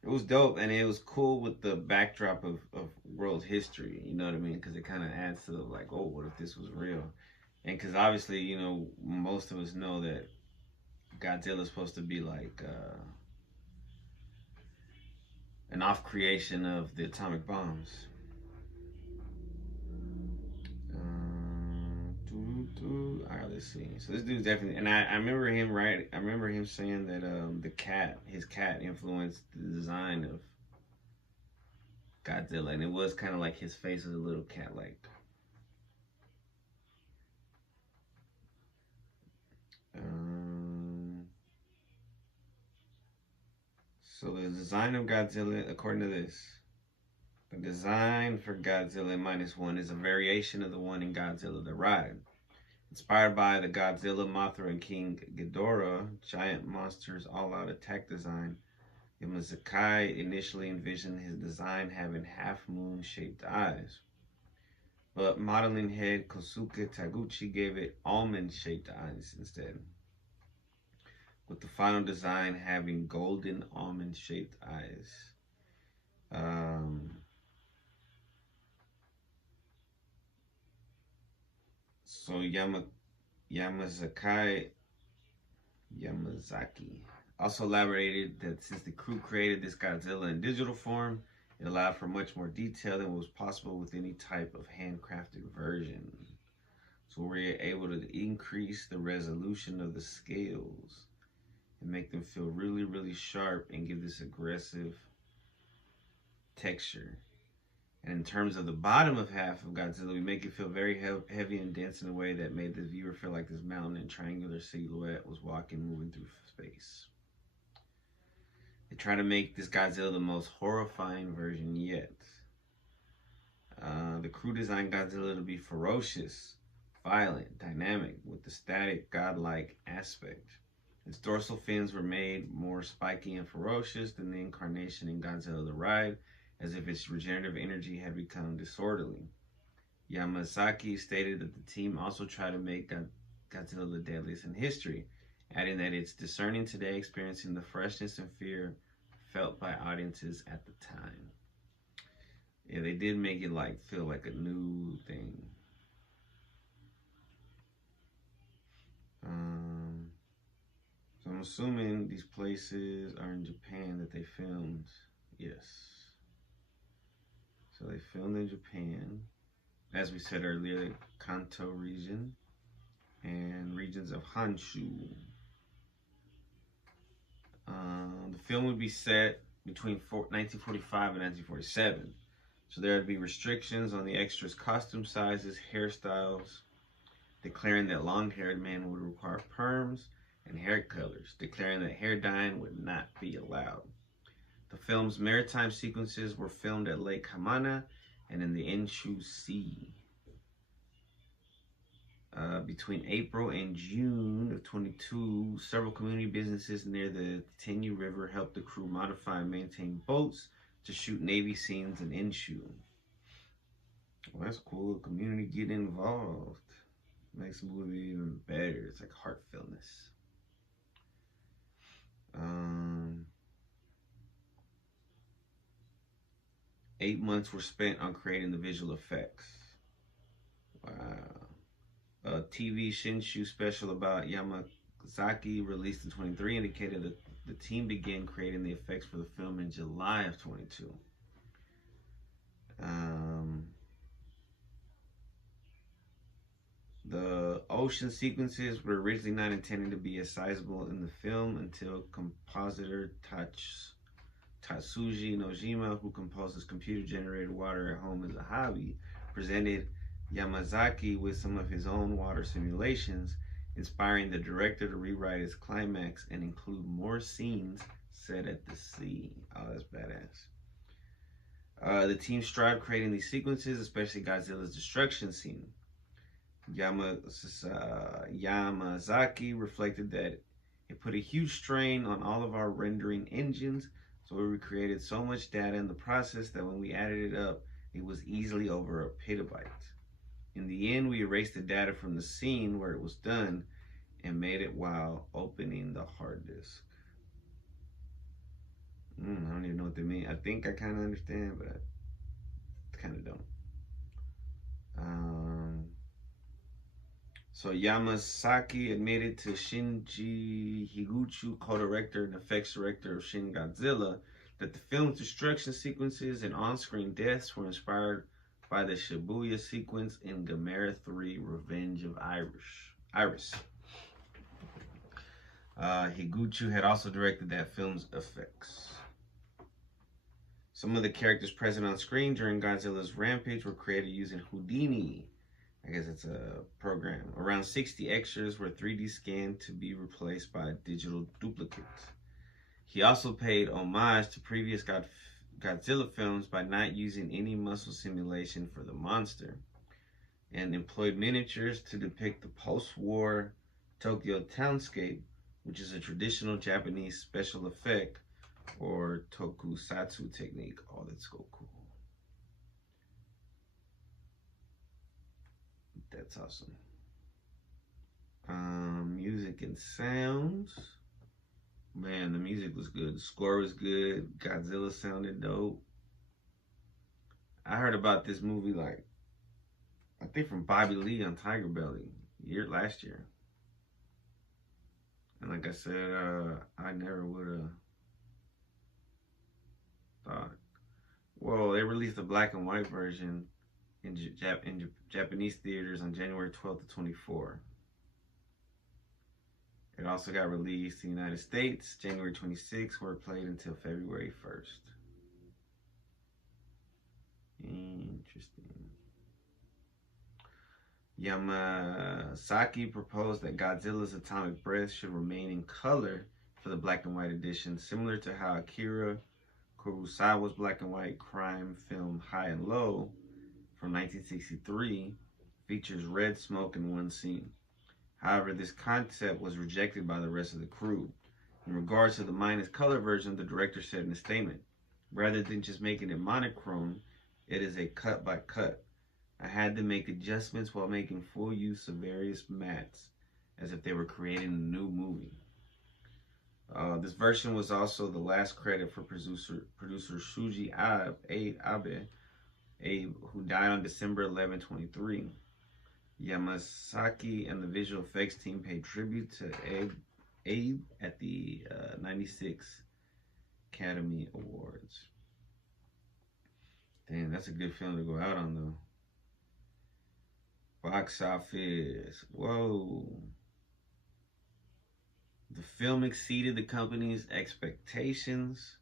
It was dope, and it was cool with the backdrop of world history, you know what I mean? Because it kind of adds to, like, oh, what if this was real? And because obviously, you know, most of us know that Godzilla is supposed to be like an off creation of the atomic bombs. Alright, let's see. So this dude's definitely, and I remember him, right? I remember him saying that his cat influenced the design of Godzilla, and it was kind of like his face was a little cat-like. So the design of Godzilla, according to this, the design for Godzilla -1 is a variation of the one in Godzilla the Ride. Inspired by the Godzilla, Mothra, and King Ghidorah, giant monsters all-out attack design, Yamazaki initially envisioned his design having half-moon-shaped eyes. But modeling head Kosuke Taguchi gave it almond-shaped eyes instead, with the final design having golden almond-shaped eyes. So Yamazaki also elaborated that since the crew created this Godzilla in digital form, it allowed for much more detail than was possible with any type of handcrafted version. So we're able to increase the resolution of the scales and make them feel really, really sharp and give this aggressive texture. And in terms of the bottom of half of Godzilla, we make it feel very heavy and dense in a way that made the viewer feel like this mountain and triangular silhouette was moving through space. They try to make this Godzilla the most horrifying version yet. The crew designed Godzilla to be ferocious, violent, dynamic, with the static, godlike aspect. Its dorsal fins were made more spiky and ferocious than the incarnation in Godzilla the Ride, as if its regenerative energy had become disorderly. Yamazaki stated that the team also tried to make Godzilla the deadliest in history, adding that it's discerning today, experiencing the freshness and fear felt by audiences at the time. Yeah, they did make it feel like a new thing. So I'm assuming these places are in Japan that they filmed. Yes. So they filmed in Japan, as we said earlier, Kanto region and regions of Honshu. The film would be set between 1945 and 1947. So there would be restrictions on the extras' costume sizes, hairstyles, declaring that long-haired men would require perms, and hair colors, declaring that hair dyeing would not be allowed. The film's maritime sequences were filmed at Lake Hamana and in the Enshu Sea. Between April and June of 22, several community businesses near the Tenyu River helped the crew modify and maintain boats to shoot Navy scenes in Enshu. Well, that's cool. The community getting involved makes the movie even better. It's like heartfeltness. 8 months were spent on creating the visual effects. Wow. A TV Shinshu special about Yamazaki released in 23 indicated that the team began creating the effects for the film in July of 22. The ocean sequences were originally not intended to be as sizable in the film until compositor Tatsuji Nojima, who composes computer-generated water at home as a hobby, presented Yamazaki with some of his own water simulations, inspiring the director to rewrite his climax and include more scenes set at the sea. Oh, that's badass. The team strived creating these sequences, especially Godzilla's destruction scene. Yamazaki reflected that it put a huge strain on all of our rendering engines, so we recreated so much data in the process that when we added it up, it was easily over a petabyte. In the end, we erased the data from the scene where it was done and made it while opening the hard disk. I don't even know what they mean. I think I kind of understand, but I kind of don't. So Yamazaki admitted to Shinji Higuchi, co-director and effects director of Shin Godzilla, that the film's destruction sequences and on-screen deaths were inspired by the Shibuya sequence in Gamera 3: Revenge of Iris. Higuchi had also directed that film's effects. Some of the characters present on screen during Godzilla's rampage were created using Houdini. I guess it's a program. Around 60 extras were 3D scanned to be replaced by digital duplicates. He also paid homage to previous Godzilla films by not using any muscle simulation for the monster, and employed miniatures to depict the post-war Tokyo townscape, which is a traditional Japanese special effect or tokusatsu technique. Oh, that's so cool. That's awesome. Music and sounds. Man, the music was good. The score was good. Godzilla sounded dope. I heard about this movie I think from Bobby Lee on Tiger Belly last year. And like I said, I never would have thought. Well, they released a black and white version in Japanese theaters on January 12th to 24th. It also got released in the United States January 26th, where it played until February 1st. Interesting. Yamasaki proposed that Godzilla's atomic breath should remain in color for the black and white edition, similar to how Akira Kurosawa's black and white crime film High and Low from 1963 features red smoke in one scene. However, this concept was rejected by the rest of the crew. In regards to the minus color version, the director said in a statement, "Rather than just making it monochrome, it is a cut by cut. I had to make adjustments while making full use of various mattes, as if they were creating a new movie." This version was also the last credit for producer Shuji Abe, who died on December 11, 2023. Yamasaki and the visual effects team paid tribute to Abe at the 96 Academy Awards. Damn, that's a good film to go out on, though. Box office. Whoa. The film exceeded the company's expectations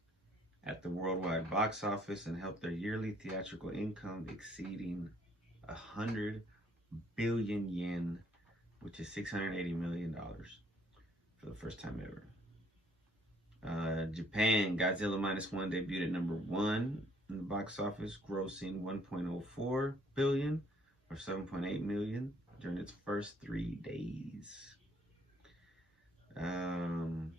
at the worldwide box office and helped their yearly theatrical income exceeding 100 billion yen, which is $680 million for the first time ever. Japan, Godzilla Minus One debuted at number 1 in the box office, grossing 1.04 billion or 7.8 million during its first 3 days. And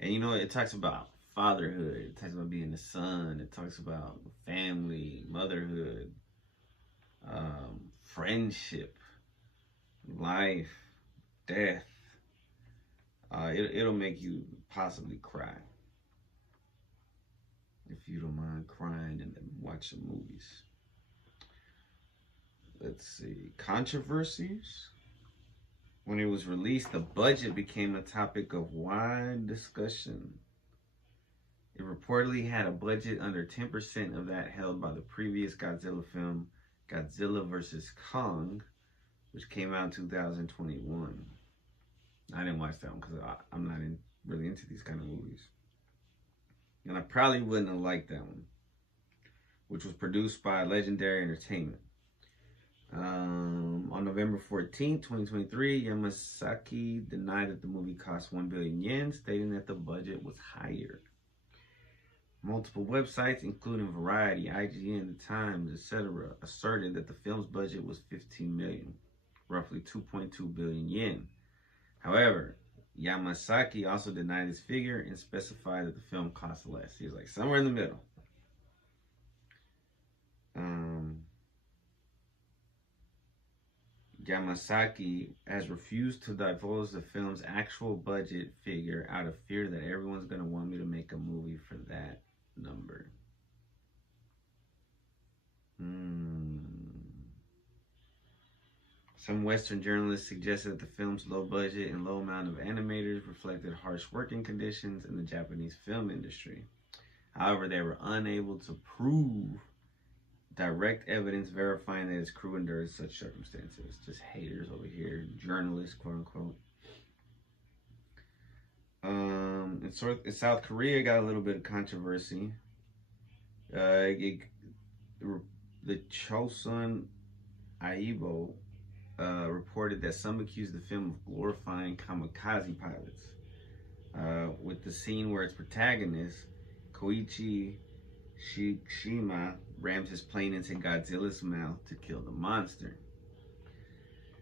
you know, it talks about fatherhood, it talks about being a son, it talks about family, motherhood, friendship, life, death. It'll make you possibly cry if you don't mind crying and then watching movies. Let's see, controversies. When it was released, the budget became a topic of wide discussion. It reportedly had a budget under 10% of that held by the previous Godzilla film, Godzilla vs. Kong, which came out in 2021. I didn't watch that one because I'm not really into these kind of movies. And I probably wouldn't have liked that one, which was produced by Legendary Entertainment. On November 14, 2023, Yamasaki denied that the movie cost 1 billion yen, stating that the budget was higher. Multiple websites, including Variety, IGN, The Times, etc., asserted that the film's budget was 15 million, roughly 2.2 billion yen. However, Yamasaki also denied this figure and specified that the film cost less. He was like, somewhere in the middle. Yamasaki has refused to divulge the film's actual budget figure out of fear that everyone's going to want me to make a movie for that number. Some Western journalists suggested that the film's low budget and low amount of animators reflected harsh working conditions in the Japanese film industry. However, they were unable to prove direct evidence verifying that his crew endured such circumstances. Just haters over here, journalists, quote unquote. In South Korea, got a little bit of controversy. The Chosun Aibo reported that some accused the film of glorifying kamikaze pilots. with the scene where its protagonist, Koichi Shishima, rams his plane into Godzilla's mouth to kill the monster.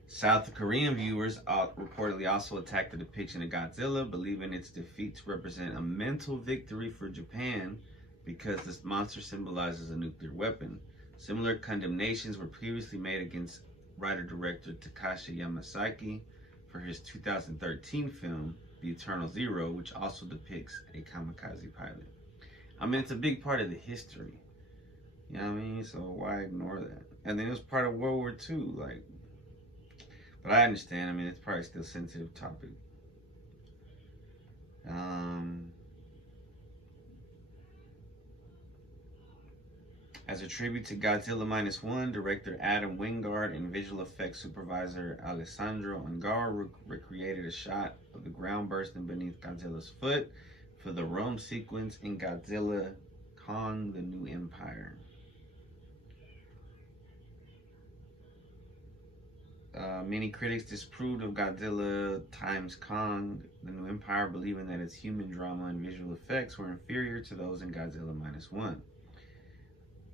South Korean viewers reportedly also attacked the depiction of Godzilla, believing its defeat to represent a mental victory for Japan because this monster symbolizes a nuclear weapon. Similar condemnations were previously made against writer-director Takashi Yamazaki for his 2013 film, The Eternal Zero, which also depicts a kamikaze pilot. I mean, it's a big part of the history. You know what I mean? So why ignore that? And then it was part of World War II, like. But I understand. I mean, it's probably still a sensitive topic. As a tribute to Godzilla -1, director Adam Wingard and visual effects supervisor Alessandro Ongaro recreated a shot of the ground bursting beneath Godzilla's foot for the Rome sequence in Godzilla Kong: The New Empire. Many critics disapproved of Godzilla x Kong: The New Empire, believing that its human drama and visual effects were inferior to those in Godzilla -1.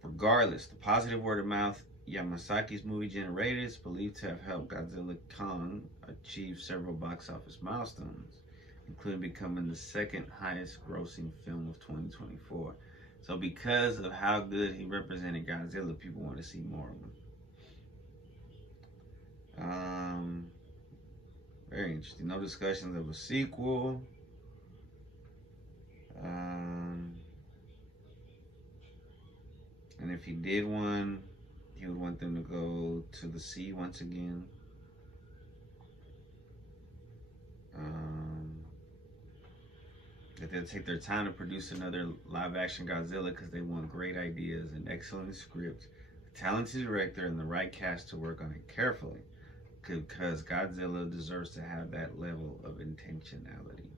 Regardless, the positive word of mouth Yamazaki's movie generated is believed to have helped Godzilla Kong achieve several box office milestones, including becoming the second highest grossing film of 2024. So because of how good he represented Godzilla, people want to see more of him. Very interesting. No discussions of a sequel. And if he did one, he would want them to go to the sea once again. That they'll take their time to produce another live-action Godzilla because they want great ideas, an excellent script, a talented director, and the right cast to work on it carefully. Because Godzilla deserves to have that level of intentionality.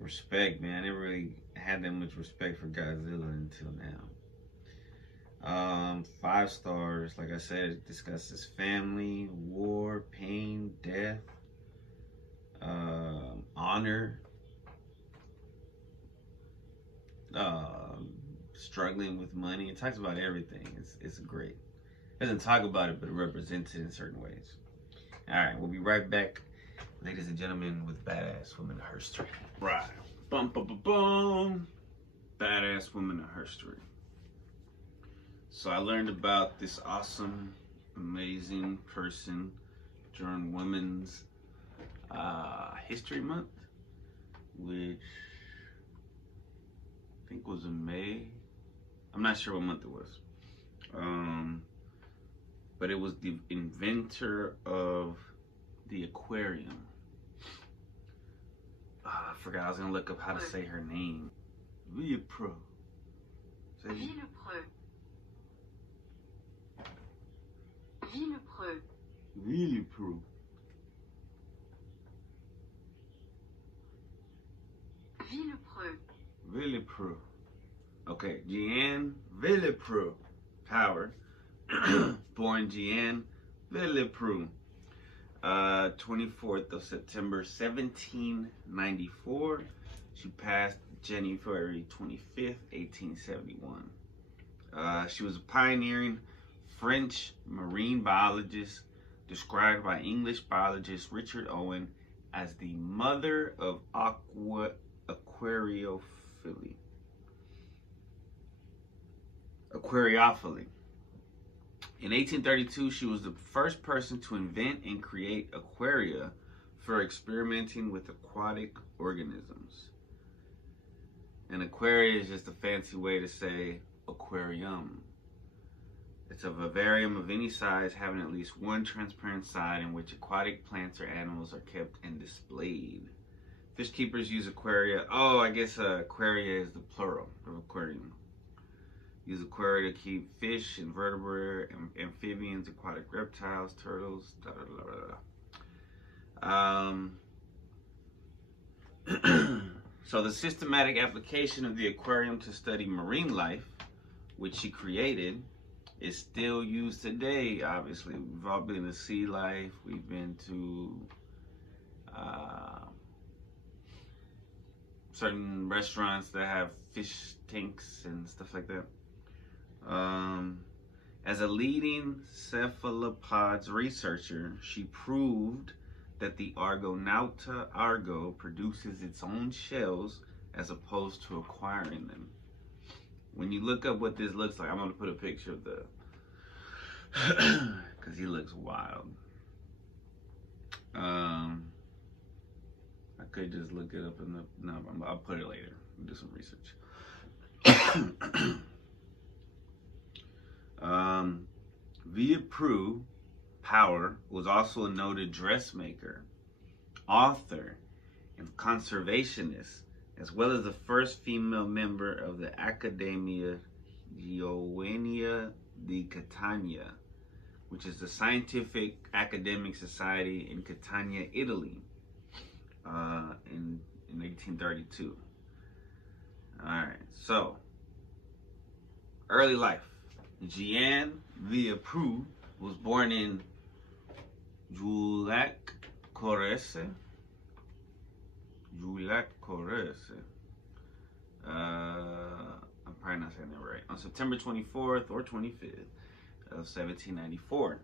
Respect, man. I never really had that much respect for Godzilla until now. 5 stars. Like I said, it discusses family, war, pain, death, honor, struggling with money. It talks about everything. It's great. It doesn't talk about it, but it represents it in certain ways. All right, we'll be right back, ladies and gentlemen, with Badass Women of Herstory. Right. Bum, bum, bum, bum. Badass Women of Herstory. So I learned about this awesome, amazing person during Women's History Month, which I think was in May. I'm not sure what month it was. But it was the inventor of the aquarium. I forgot, I was gonna look up how to say her name. Villepreux. Villepreux. Villepreux. Villepreux. Villepreux. Villepreux. Okay, Jeanne Villepreux Power, born Jeanne Villepreux, 24th of September, 1794. She passed January 25th, 1871. She was a pioneering French marine biologist, described by English biologist Richard Owen as the mother of aquariophily. In 1832, she was the first person to invent and create aquaria for experimenting with aquatic organisms. An aquaria is just a fancy way to say aquarium. It's a vivarium of any size having at least one transparent side in which aquatic plants or animals are kept and displayed. Fish keepers use aquaria. Oh, I guess aquaria is the plural of aquarium. Use aquaria to keep fish, invertebrate, amphibians, aquatic reptiles, turtles, da da da da. So the systematic application of the aquarium to study marine life, which she created, It's still used today, obviously. We've all been to Sea Life. We've been to certain restaurants that have fish tanks and stuff like that. As a leading cephalopods researcher, she proved that the Argonauta argo produces its own shells as opposed to acquiring them. When you look up what this looks like, I'm going to put a picture of the, because he looks wild. I could just look it up in the, no, I'll put it later. We'll do some research. Via Prue Power was also a noted dressmaker, author, and conservationist, as well as the first female member of the Academia Giovania di Catania, which is the scientific academic society in Catania, Italy, in 1832. All right, so early life. Jeanne Via Prue was born in Julac-Corrèze. I'm probably not saying that right. On September 24th or 25th of 1794.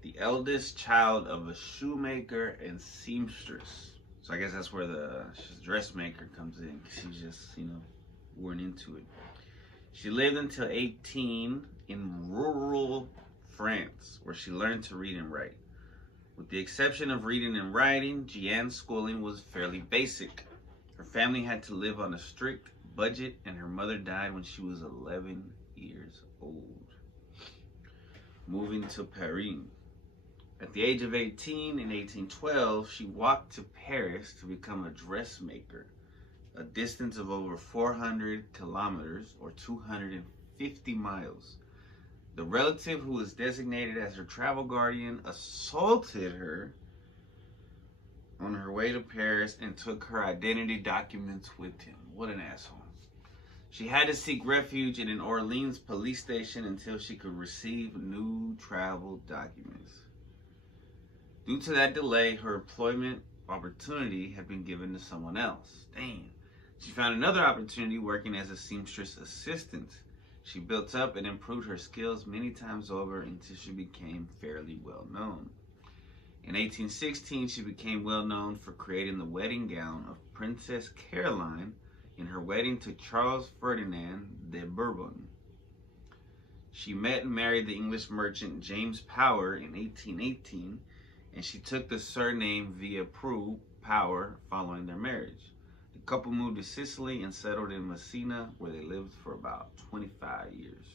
The eldest child of a shoemaker and seamstress. So I guess that's where the dressmaker comes in. She just, weren't into it. She lived until 18 in rural France, where she learned to read and write. With the exception of reading and writing, Jeanne's schooling was fairly basic. Her family had to live on a strict budget, and her mother died when she was 11 years old. Moving to Paris. At the age of 18 in 1812, she walked to Paris to become a dressmaker, a distance of over 400 kilometers or 250 miles. The relative who was designated as her travel guardian assaulted her on her way to Paris and took her identity documents with him. What an asshole. She had to seek refuge in an Orleans police station until she could receive new travel documents. Due to that delay, her employment opportunity had been given to someone else. Dang. She found another opportunity working as a seamstress assistant. She built up and improved her skills many times over until she became fairly well known. In 1816, she became well known for creating the wedding gown of Princess Caroline in her wedding to Charles Ferdinand de Bourbon. She met and married the English merchant James Power in 1818, and she took the surname Via Prue Power following their marriage. The couple moved to Sicily and settled in Messina, where they lived for about 25 years.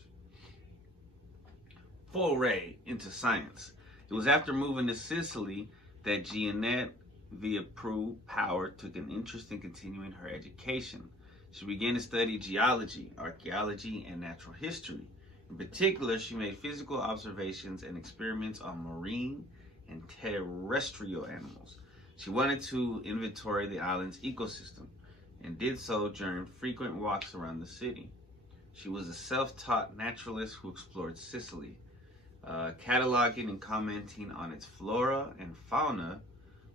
Foray into science. It was after moving to Sicily that Jeanette Via Prue Power took an interest in continuing her education. She began to study geology, archaeology, and natural history. In particular, she made physical observations and experiments on marine and terrestrial animals. She wanted to inventory the island's ecosystem and did so during frequent walks around the city. She was a self-taught naturalist who explored Sicily, cataloging and commenting on its flora and fauna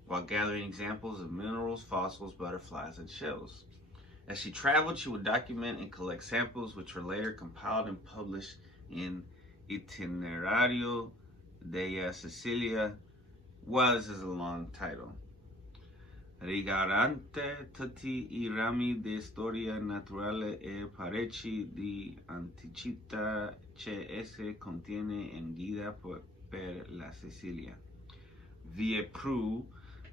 while gathering examples of minerals, fossils, butterflies, and shells. As she traveled, she would document and collect samples, which were later compiled and published in Itinerario de Sicilia. Well, this is a long title. Riguardante tutti I rami di storia naturale e parecchi di antichità che esse contiene in guida per la Sicilia. Via Prue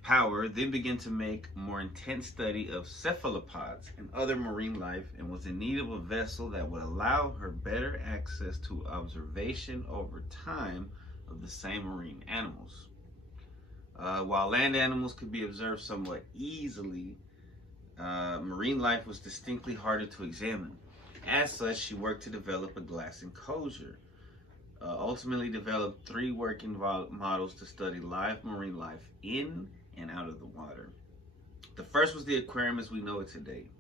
Power then began to make more intense study of cephalopods and other marine life, and was in need of a vessel that would allow her better access to observation over time of the same marine animals. While land animals could be observed somewhat easily, marine life was distinctly harder to examine. As such, she worked to develop a glass enclosure. Ultimately developed 3 working models to study live marine life in and out of the water. The first was the aquarium as we know it today.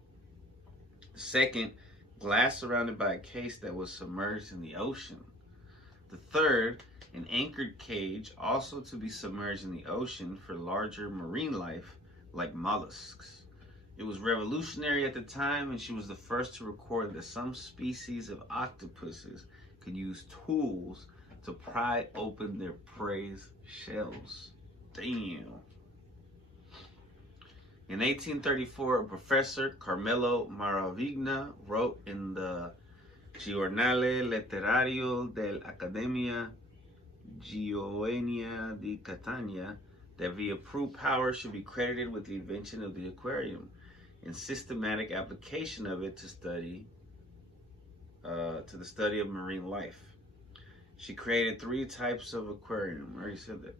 The second, glass surrounded by a case that was submerged in the ocean. The third, an anchored cage, also to be submerged in the ocean for larger marine life like mollusks. It was revolutionary at the time, and she was the first to record that some species of octopuses could use tools to pry open their prey's shells. Damn. In 1834, a professor, Carmelo Maravigna, wrote in the Giornale Letterario dell'Accademia Gioenia di Catania that via proved power should be credited with the invention of the aquarium and systematic application of it to the study of marine life. She created 3 types of aquarium. I already said that.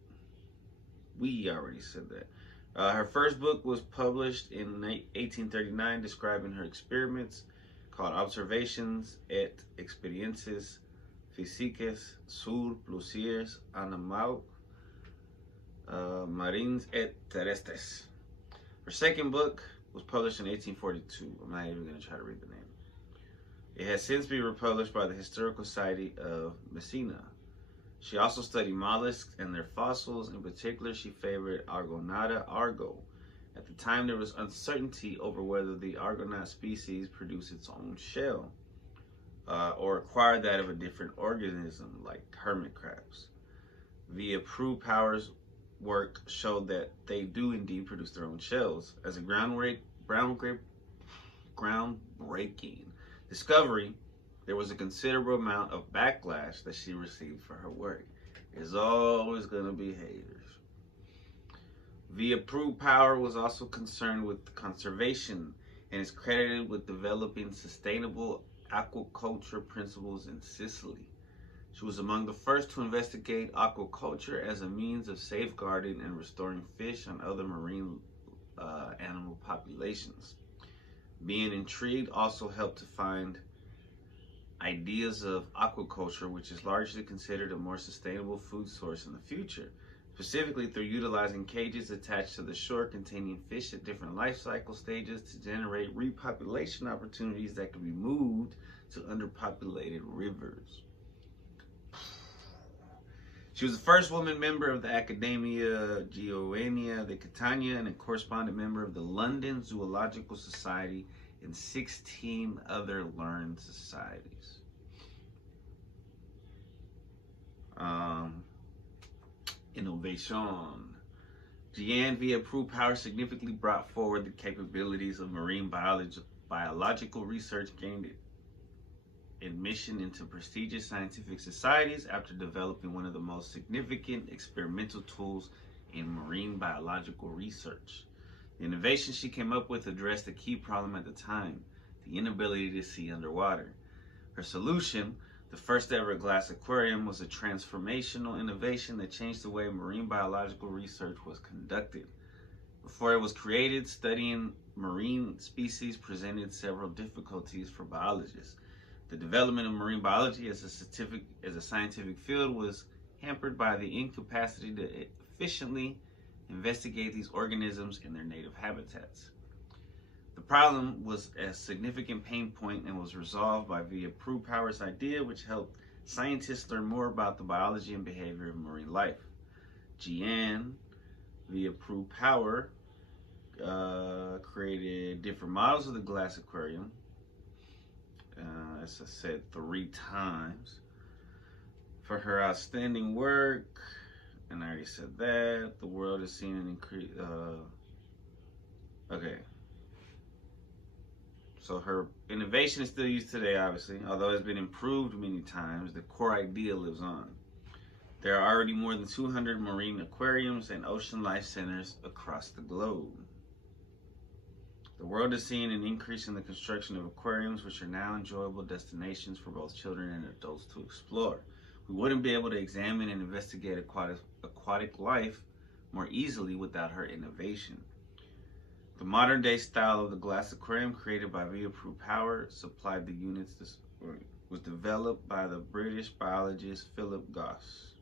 We already said that. Her first book was published in 1839 describing her experiments called Observations et Experiences Physiques sur plusieurs animaux marins et terrestres. Her second book was published in 1842. I'm not even going to try to read the name. It has since been republished by the Historical Society of Messina. She also studied mollusks and their fossils. In particular, she favored Argonauta argo. At the time, there was uncertainty over whether the Argonaut species produced its own shell or acquired that of a different organism, like hermit crabs. Via proved powers work showed that they do indeed produce their own shells. As a groundbreaking discovery, there was a considerable amount of backlash that she received for her work. There's always going to be haters. Via proved power was also concerned with conservation and is credited with developing sustainable aquaculture principles in Sicily. She was among the first to investigate aquaculture as a means of safeguarding and restoring fish and other marine animal populations. Being intrigued also helped to find ideas of aquaculture, which is largely considered a more sustainable food source in the future, specifically through utilizing cages attached to the shore containing fish at different life cycle stages to generate repopulation opportunities that could be moved to underpopulated rivers. She was the first woman member of the Accademia Gioenia di Catania and a correspondent member of the London Zoological Society and 16 other learned societies. Innovation. Jeanne, via proved power, significantly brought forward the capabilities of marine biological research, gained admission into prestigious scientific societies after developing one of the most significant experimental tools in marine biological research. The innovation she came up with addressed a key problem at the time, the inability to see underwater. Her solution, the first ever glass aquarium, was a transformational innovation that changed the way marine biological research was conducted. Before it was created, studying marine species presented several difficulties for biologists. The development of marine biology as a scientific field was hampered by the incapacity to efficiently investigate these organisms in their native habitats. The problem was a significant pain point and was resolved by via proved power's idea, which helped scientists learn more about the biology and behavior of marine life. Jeanne, via proved power, created different models of the glass aquarium, as I said 3 times, for her outstanding work. And I already said that. The world has seen an increase. Okay. So her innovation is still used today, obviously. Although it's been improved many times, the core idea lives on. There are already more than 200 marine aquariums and ocean life centers across the globe. The world is seeing an increase in the construction of aquariums, which are now enjoyable destinations for both children and adults to explore. We wouldn't be able to examine and investigate aquatic life more easily without her innovation. The modern day style of the glass aquarium, created by via proved power, supplied the units was developed by the British biologist Philip Gosse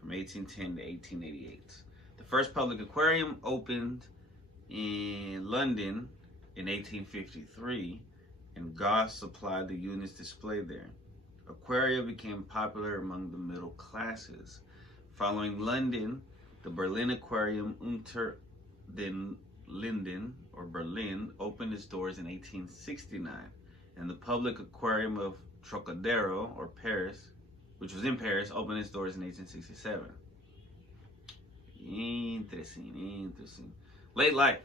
from 1810 to 1888. The first public aquarium opened in London in 1853, and Gosse supplied the units displayed there. Aquaria became popular among the middle classes. Following London, the Berlin Aquarium Unter den Linden, or Berlin, opened its doors in 1869, and the public aquarium of Trocadero, or Paris, which was in Paris, opened its doors in 1867. Interesting. Late life.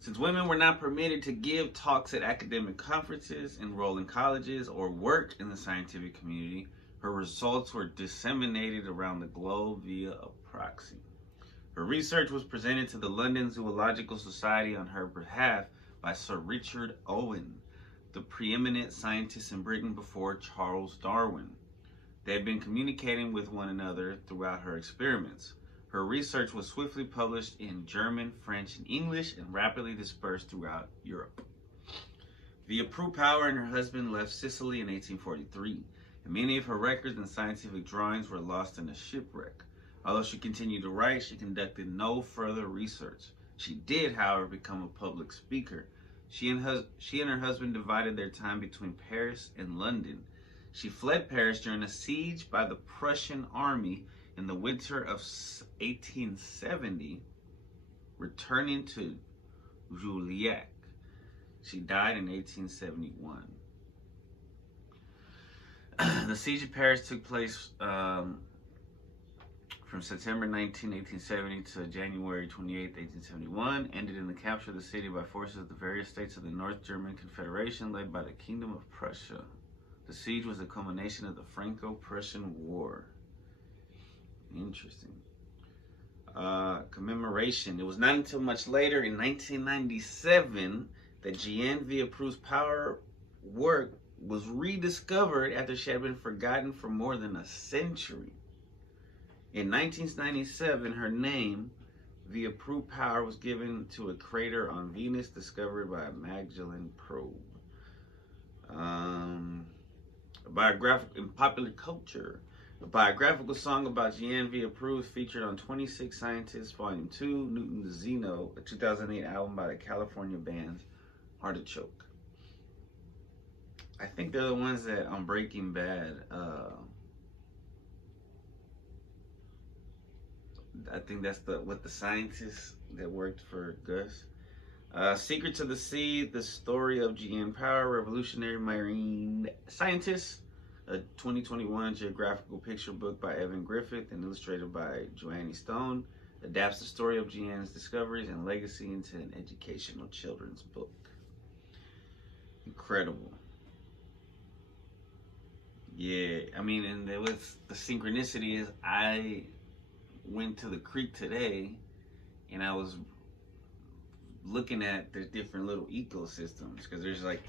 Since women were not permitted to give talks at academic conferences, enroll in colleges, or work in the scientific community, her results were disseminated around the globe via a proxy. Her research was presented to the London Zoological Society on her behalf by Sir Richard Owen, the preeminent scientist in Britain before Charles Darwin. They had been communicating with one another throughout her experiments. Her research was swiftly published in German, French, and English, and rapidly dispersed throughout Europe. Via Prue Power and her husband left Sicily in 1843, and many of her records and scientific drawings were lost in a shipwreck. Although she continued to write, she conducted no further research. She did, however, become a public speaker. She and her husband divided their time between Paris and London. She fled Paris during a siege by the Prussian army in the winter of 1870, returning to Juliac. She died in 1871. The siege of Paris took place from September 19, 1870 to January 28, 1871, ended in the capture of the city by forces of the various states of the North German Confederation led by the Kingdom of Prussia. The siege was the culmination of the Franco-Prussian War. Interesting. Commemoration. It was not until much later in 1997 that Jeanne Villaproux's power work was rediscovered after she had been forgotten for more than a century. In 1997, her name, Villaproux's power, was given to a crater on Venus discovered by a Magellan probe. In popular culture, a biographical song about Jeanne Villaproux's featured on 26 Scientists, Volume 2, Newton the Zeno, a 2008 album by the California band Artichoke. I think they're the ones that on Breaking Bad, I think that's what the scientists that worked for Gus. Secrets of the Sea, the story of Jeanne Power, revolutionary marine scientist. A 2021 geographical picture book by Evan Griffith and illustrated by Joanne Stone, adapts the story of Jeanne's discoveries and legacy into an educational children's book. Incredible. Yeah, I mean, and there was the synchronicity is I went to the creek today and I was looking at the different little ecosystems because there's like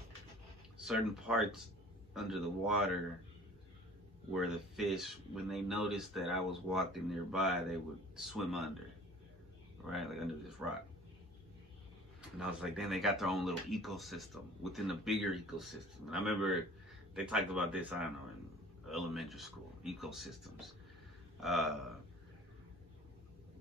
certain parts under the water where the fish, when they noticed that I was walking nearby, they would swim under, right? Like under this rock. And I was like, then they got their own little ecosystem within the bigger ecosystem. And I remember they talked about this, I don't know, in elementary school, ecosystems.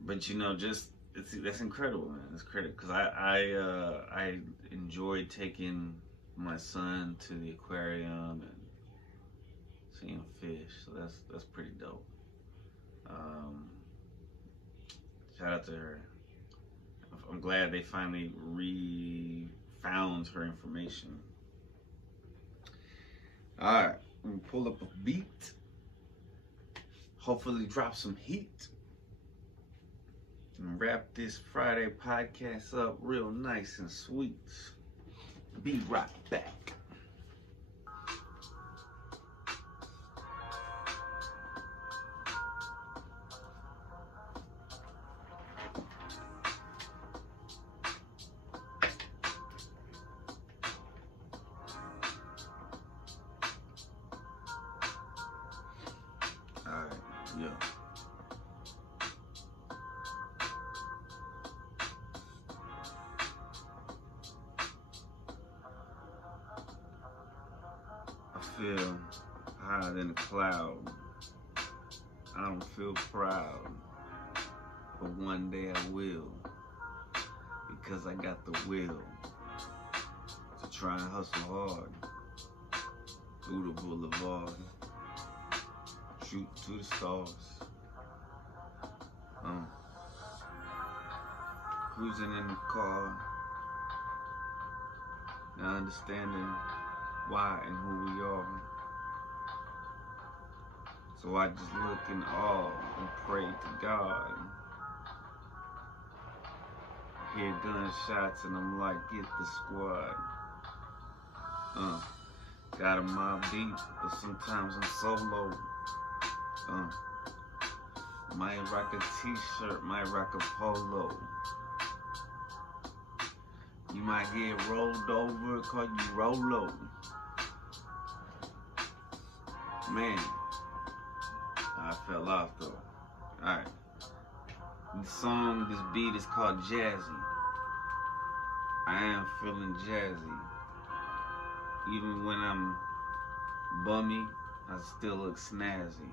But you know, just, that's incredible, man. It's incredible, because I enjoyed taking my son to the aquarium and seeing fish, so that's pretty dope. Shout out to her. I'm glad they finally found her information. All right, I'm gonna pull up a beat. Hopefully drop some heat. And wrap this Friday podcast up real nice and sweet. Be right back. Alright, yeah. I feel higher than a cloud. I don't feel proud, but one day I will, because I got the will to try and hustle hard through the boulevard. Shoot to the stars. Cruising in the car, not understanding why and who we are. So I just look in awe and pray to God. I hear gunshots and I'm like, get the squad. Got a mob deep, but sometimes I'm solo. Might rock a t-shirt, might rock a polo. You might get rolled over, call you Rolo. Man, I fell off though. Alright. This beat is called Jazzy. I am feeling jazzy. Even when I'm bummy, I still look snazzy.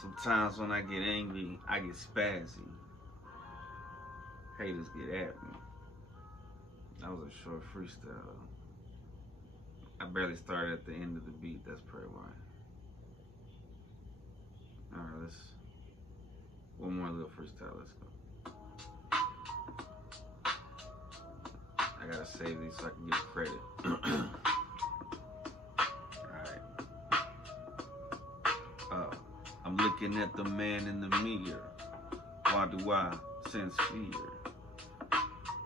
Sometimes when I get angry, I get spazzy. Haters get at me. That was a short freestyle. I barely started at the end of the beat, that's probably why. Alright, one more little freestyle, let's go. I gotta save these so I can get credit. Alright. I'm looking at the man in the mirror. Why do I sense fear?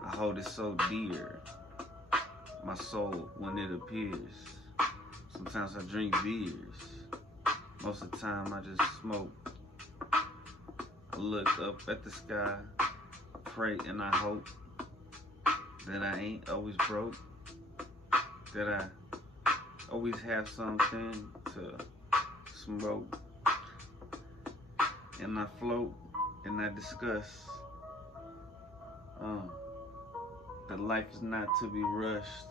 I hold it so dear. My soul when it appears. Sometimes I drink beers. Most of the time I just smoke. I look up at the sky, pray and I hope that I ain't always broke. That I always have something to smoke. And I float and I discuss that life is not to be rushed.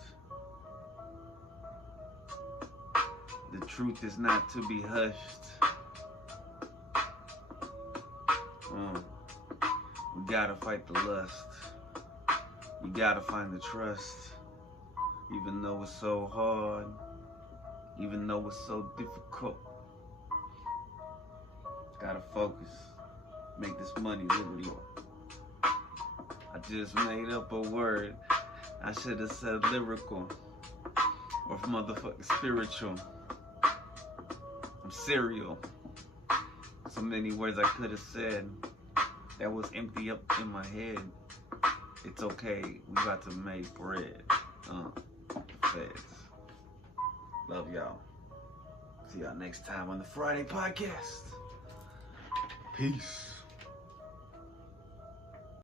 The truth is not to be hushed. We gotta fight the lust. You gotta find the trust. Even though it's so hard, even though it's so difficult. Gotta focus, make this money lyrical. I just made up a word. I should have said lyrical or motherfucking spiritual. I'm serial. So many words I could have said that was empty up in my head. It's okay, we about to make bread. Feds. Love y'all. See y'all next time on the Friday podcast. Peace.